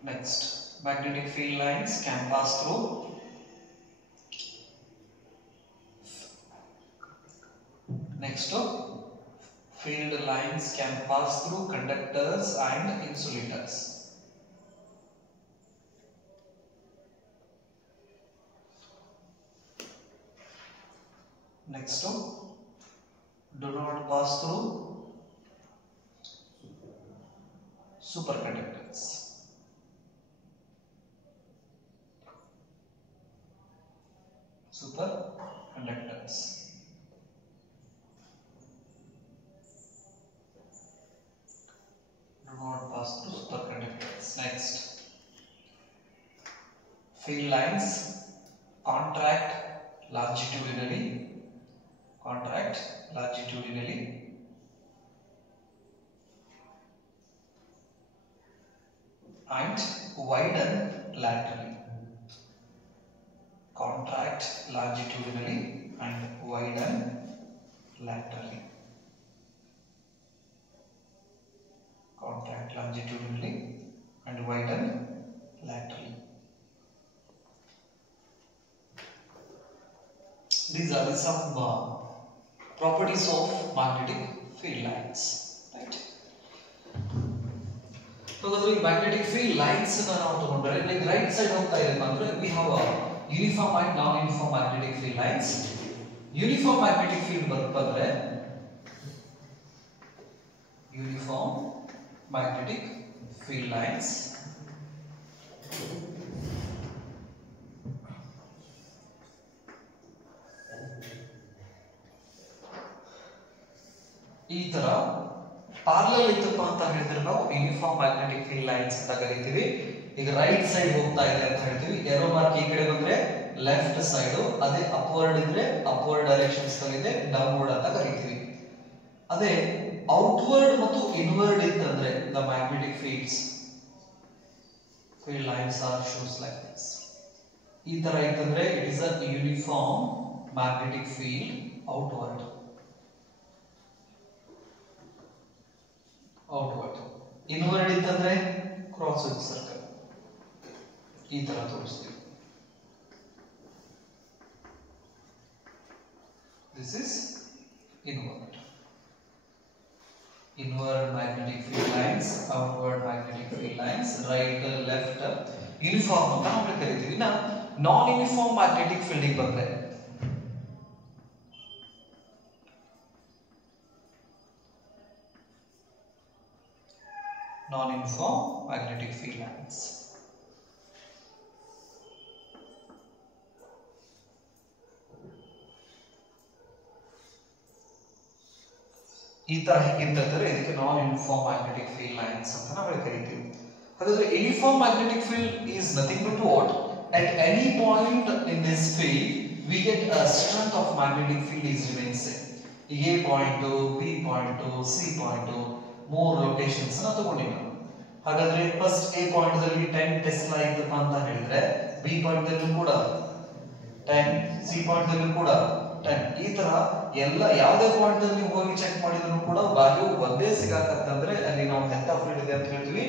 Next, magnetic field lines can pass through field lines can pass through conductors and insulators. Next, do not pass through superconductors. Do not pass through superconductors. Next, field lines contract longitudinally and widen laterally. Contract longitudinally and widen laterally. Contract longitudinally and widen laterally. These are some properties of magnetic field lines, right? So the magnetic field lines ನಾವು ತಗೊಂಡ್ರೆ like right side ಹೋಗ್ತಾ ಇದೆ ಅಂದ್ರೆ we have a uniform and non-uniform magnetic field lines. Uniform magnetic field ಬಂದ್ರೆ uniform magnetic field lines ಈ ತರ ಪ್ಯಾರಲಲ್ ಇತ್ತಪ್ಪ ಅಂತ ಹೇಳಿದ್ರೆ ನಾವು ಯೂನಿಫಾರ್ಮ್ ಮ್ಯಾಗ್ನೆಟಿಕ್ ಫೀಲ್ಡ್ ಲೈನ್ಸ್ ಅಂತ ಕರಿತೀವಿ. ಈಗ ರೈಟ್ ಸೈಡ್ ಹೋಗ್ತಾ ಇದೆ ಅಂತ ಹೇಳ್ತೀವಿ, ಏರೋ ಮಾರ್ಕ್ ಈ ಕಡೆ ಬಂದ್ರೆ ಲೆಫ್ಟ್ ಸೈಡ್, ಅದೇ ಅಪ್ವರ್ಡ್ ಇದ್ರೆ ಅಪ್ವರ್ಡ್ ಡೈರೆಕ್ಷನ್ಸ್ ಇದೆ, ಡೌನ್ವರ್ಡ್ ಅಂತ ಕರಿತೀವಿ. ಅದೇ ಔಟ್ವರ್ಡ್ ಮತ್ತು ಇನ್ವರ್ಡ್ ಇತ್ತಂದ್ರೆ the magnetic field lines R shows like this. ಈ ತರ ಇತ್ತಂದ್ರೆ it is a uniform magnetic field outward. Inward ಇತ್ತಂದ್ರೆ ಕ್ರಾಸ್ ವಿತ್ ಸರ್ಕಲ್ ಈ ತರ ತೋರಿಸ್ತೀವಿ. This is inward magnetic field lines, outward magnetic field lines, right left uniform ಅಂತ ನಾವು ಕರಿತೀವಿ. ಇನ್ನ ನಾನ್ ಯೂನಿಫಾರ್ಮ್ ಮ್ಯಾಗ್ನೆಟಿಕ್ ಫೀಲ್ಡ್ ಬಂದ್ರೆ non-uniform magnetic field lines. ಈ ತರ ಹೇಗಿರ್ತದೆ ಇದಕ್ಕೆ ನಾನ್ ಯೂನಿಫಾರ್ಮ್ ಮ್ಯಾಗ್ನೆಟಿಕ್ ಫೀಲ್ಡ್ ಲೈನ್ಸ್ ಅಂತ ನಾವು ಕರಿತೀವಿ. ಹಾಗಾದ್ರೆ uniform magnetic field is nothing but what at any point in this field we get a strength of magnetic field is remains same. A point, B point, C point, ಮೂರು ಲೊಕೇಶನ್ಸ್ ಅನ್ನು ತಗೊಂಡಿದ್ದು. ಹಾಗಾದ್ರೆ ಫಸ್ಟ್ ಎ ಪಾಯಿಂಟ್ ದಲ್ಲಿ 10 ಟೆಸ್ಲಾ ಇತ್ತಪ್ಪ ಅಂತ ಹೇಳಿದ್ರೆ ಬಿ ಪಾಯಿಂಟ್ ದಲ್ಲಿ ಕೂಡ 10, ಸಿ ಪಾಯಿಂಟ್ ದಲ್ಲಿ ಕೂಡ 10. ಈ ತರ ಎಲ್ಲ ಯಾವುದೇ ಪಾಯಿಂಟ್ ದಲ್ಲಿ ನೀವು ಹೋಗಿ ಚೆಕ್ ಮಾಡಿದ್ರು ಕೂಡ ವ್ಯಾಲ್ಯೂ ಒಂದೇ ಸಿಗಕತ್ತಂದ್ರೆ ಅಲ್ಲಿ ನಾವು ಎಂತ ಫೀಲ್ಡ್ ಇದೆ ಅಂತ ಹೇಳ್ತೀವಿ,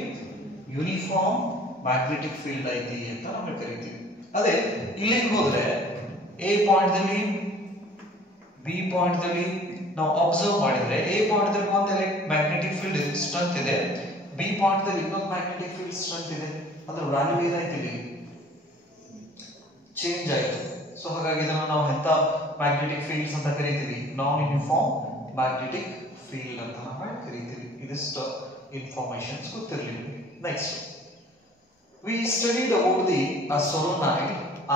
ಯೂನಿಫಾರ್ಮ್ ಮ್ಯಾಗ್ನೆಟಿಕ್ ಫೀಲ್ಡ್ ಐತಿ ಅಂತ ನಾವು ಕರಿತೀವಿ. ಅದೇ ಇಲ್ಲಿಗೆ ಹೋದ್ರೆ ಎ ಪಾಯಿಂಟ್ ದಲ್ಲಿ ಬಿ ಪಾಯಿಂಟ್ ದಲ್ಲಿ ನಾವು ಅಬ್ಸರ್ವ್ ಮಾಡಿದ್ರೆ ಎ ಪಾಯಿಂಟ್ ದಲ್ಲಿ ಒಂದು ಮ್ಯಾಗ್ನೆಟಿಕ್ ಫೀಲ್ಡ್ ಸ್ಟ್ರೆಂತ್ ಇದೆ, ಬಿ ಪಾಯಿಂಟ್ ದಲ್ಲಿ ಇನ್ನೊಂದು ಮ್ಯಾಗ್ನೆಟಿಕ್ ಫೀಲ್ಡ್ ಸ್ಟ್ರೆಂತ್ ಇದೆ, ಅದರ ವ್ಯಾಲ್ಯೂ ಏನಾಯ್ತು ಇಲ್ಲಿ ಚೇಂಜ್ ಆಯ್ತು. ಸೊ ಹಾಗಾಗಿ ಇದನ್ನ ನಾವು ಎಂತ ಮ್ಯಾಗ್ನೆಟಿಕ್ ಫೀಲ್ಡ್ಸ್ ಅಂತ ಕರಿತೀವಿ, ನಾನ್ ಯೂನಿಫಾರ್ಮ್ ಮ್ಯಾಗ್ನೆಟಿಕ್ ಫೀಲ್ಡ್ ಅಂತ ನಾವು ಕರಿತೀವಿ. ಇದಿಷ್ಟು ಇನ್ಫಾರ್ಮೇಶನ್ಸ್ ಗೊತ್ತಿರಲಿ. Next we studied about the solenoid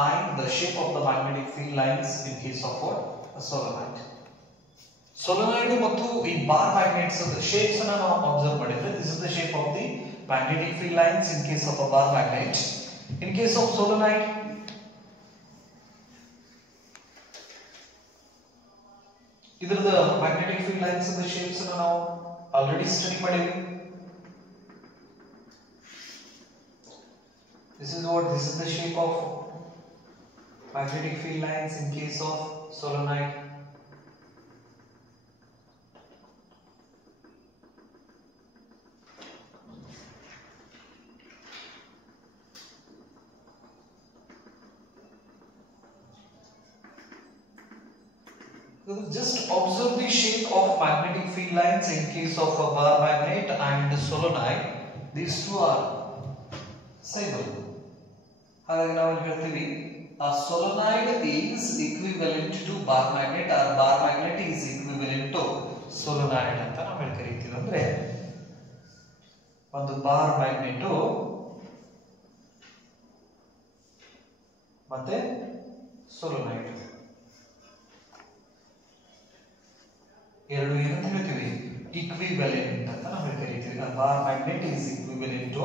and the shape of the magnetic field lines in case of what a solenoid. Solenoid ಮತ್ತು ಈ ಬಾರ್ ಮ್ಯಾಗ್ನೆಟ್ಸ್ ಶೇಪ್ಸ್ ಅನ್ನು ನಾವು ಅಬ್ಸರ್ವ್ ಮಾಡಿದ್ರೆ this is the shape of the magnetic field lines in case of a bar magnet. In case of solenoid, ಇದರದ magnetic field lines and the shapes ಅನ್ನು ನಾವು ಆಲ್ರೆಡಿ ಸ್ಟಡಿ ಮಾಡಿದ್ವಿ. This is the shape of magnetic field lines in case of solenoid. Just observe the shape of magnetic field lines in case of a bar magnet and solenoid. These two are same. ಹಾಗಾಗಿ ನಾವು ಹೇಳ್ತೀವಿ a solenoid is equivalent to bar magnet or bar magnet is equivalent to solenoid ಅಂತ ನಾವು ಹೇಳ್ಕರಿತೀವಿ. ಅಂದ್ರೆ ಒಂದು ಬಾರ್ ಮ್ಯಾಗ್ನೆಟ್ ಮತ್ತೆ solenoid ಎರಡು ಏನಂತ ಹೇಳ್ತೀವಿ equivalent ಅಂತ ನಾವು ಹೇಳ್ಕರಿತೀವಿ. a bar magnet is equivalent to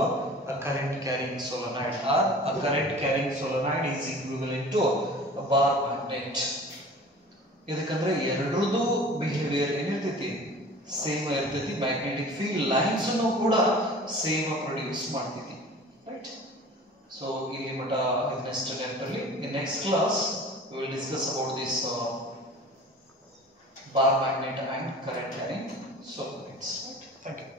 a current carrying solenoid or a current carrying solenoid is equivalent to a bar magnet. ಇದಕ್ಕಂದ್ರೆ ಎರಡರದು ಬಿಹೇವಿಯರ್ ಏನಿರ್ತೈತಿ ಸೇಮ್ ಇರ್ತೈತಿ. ಮ್ಯಾಗ್ನೆಟಿಕ್ ಫೀಲ್ಡ್ ಲೈನ್ಸ್ ಅನ್ನು ಕೂಡ ಸೇಮ್ ಪ್ರೊಡ್ಯೂಸ್ ಮಾಡ್ತೈತಿ, ರೈಟ್? ಸೊ ಇಲ್ಲಿ ಮಟ ನೆಕ್ಸ್ಟ್ ಲೆಕ್ಚರ್ಲಿ in next class we will discuss about this bar magnet and current carrying solenoids. Thank you.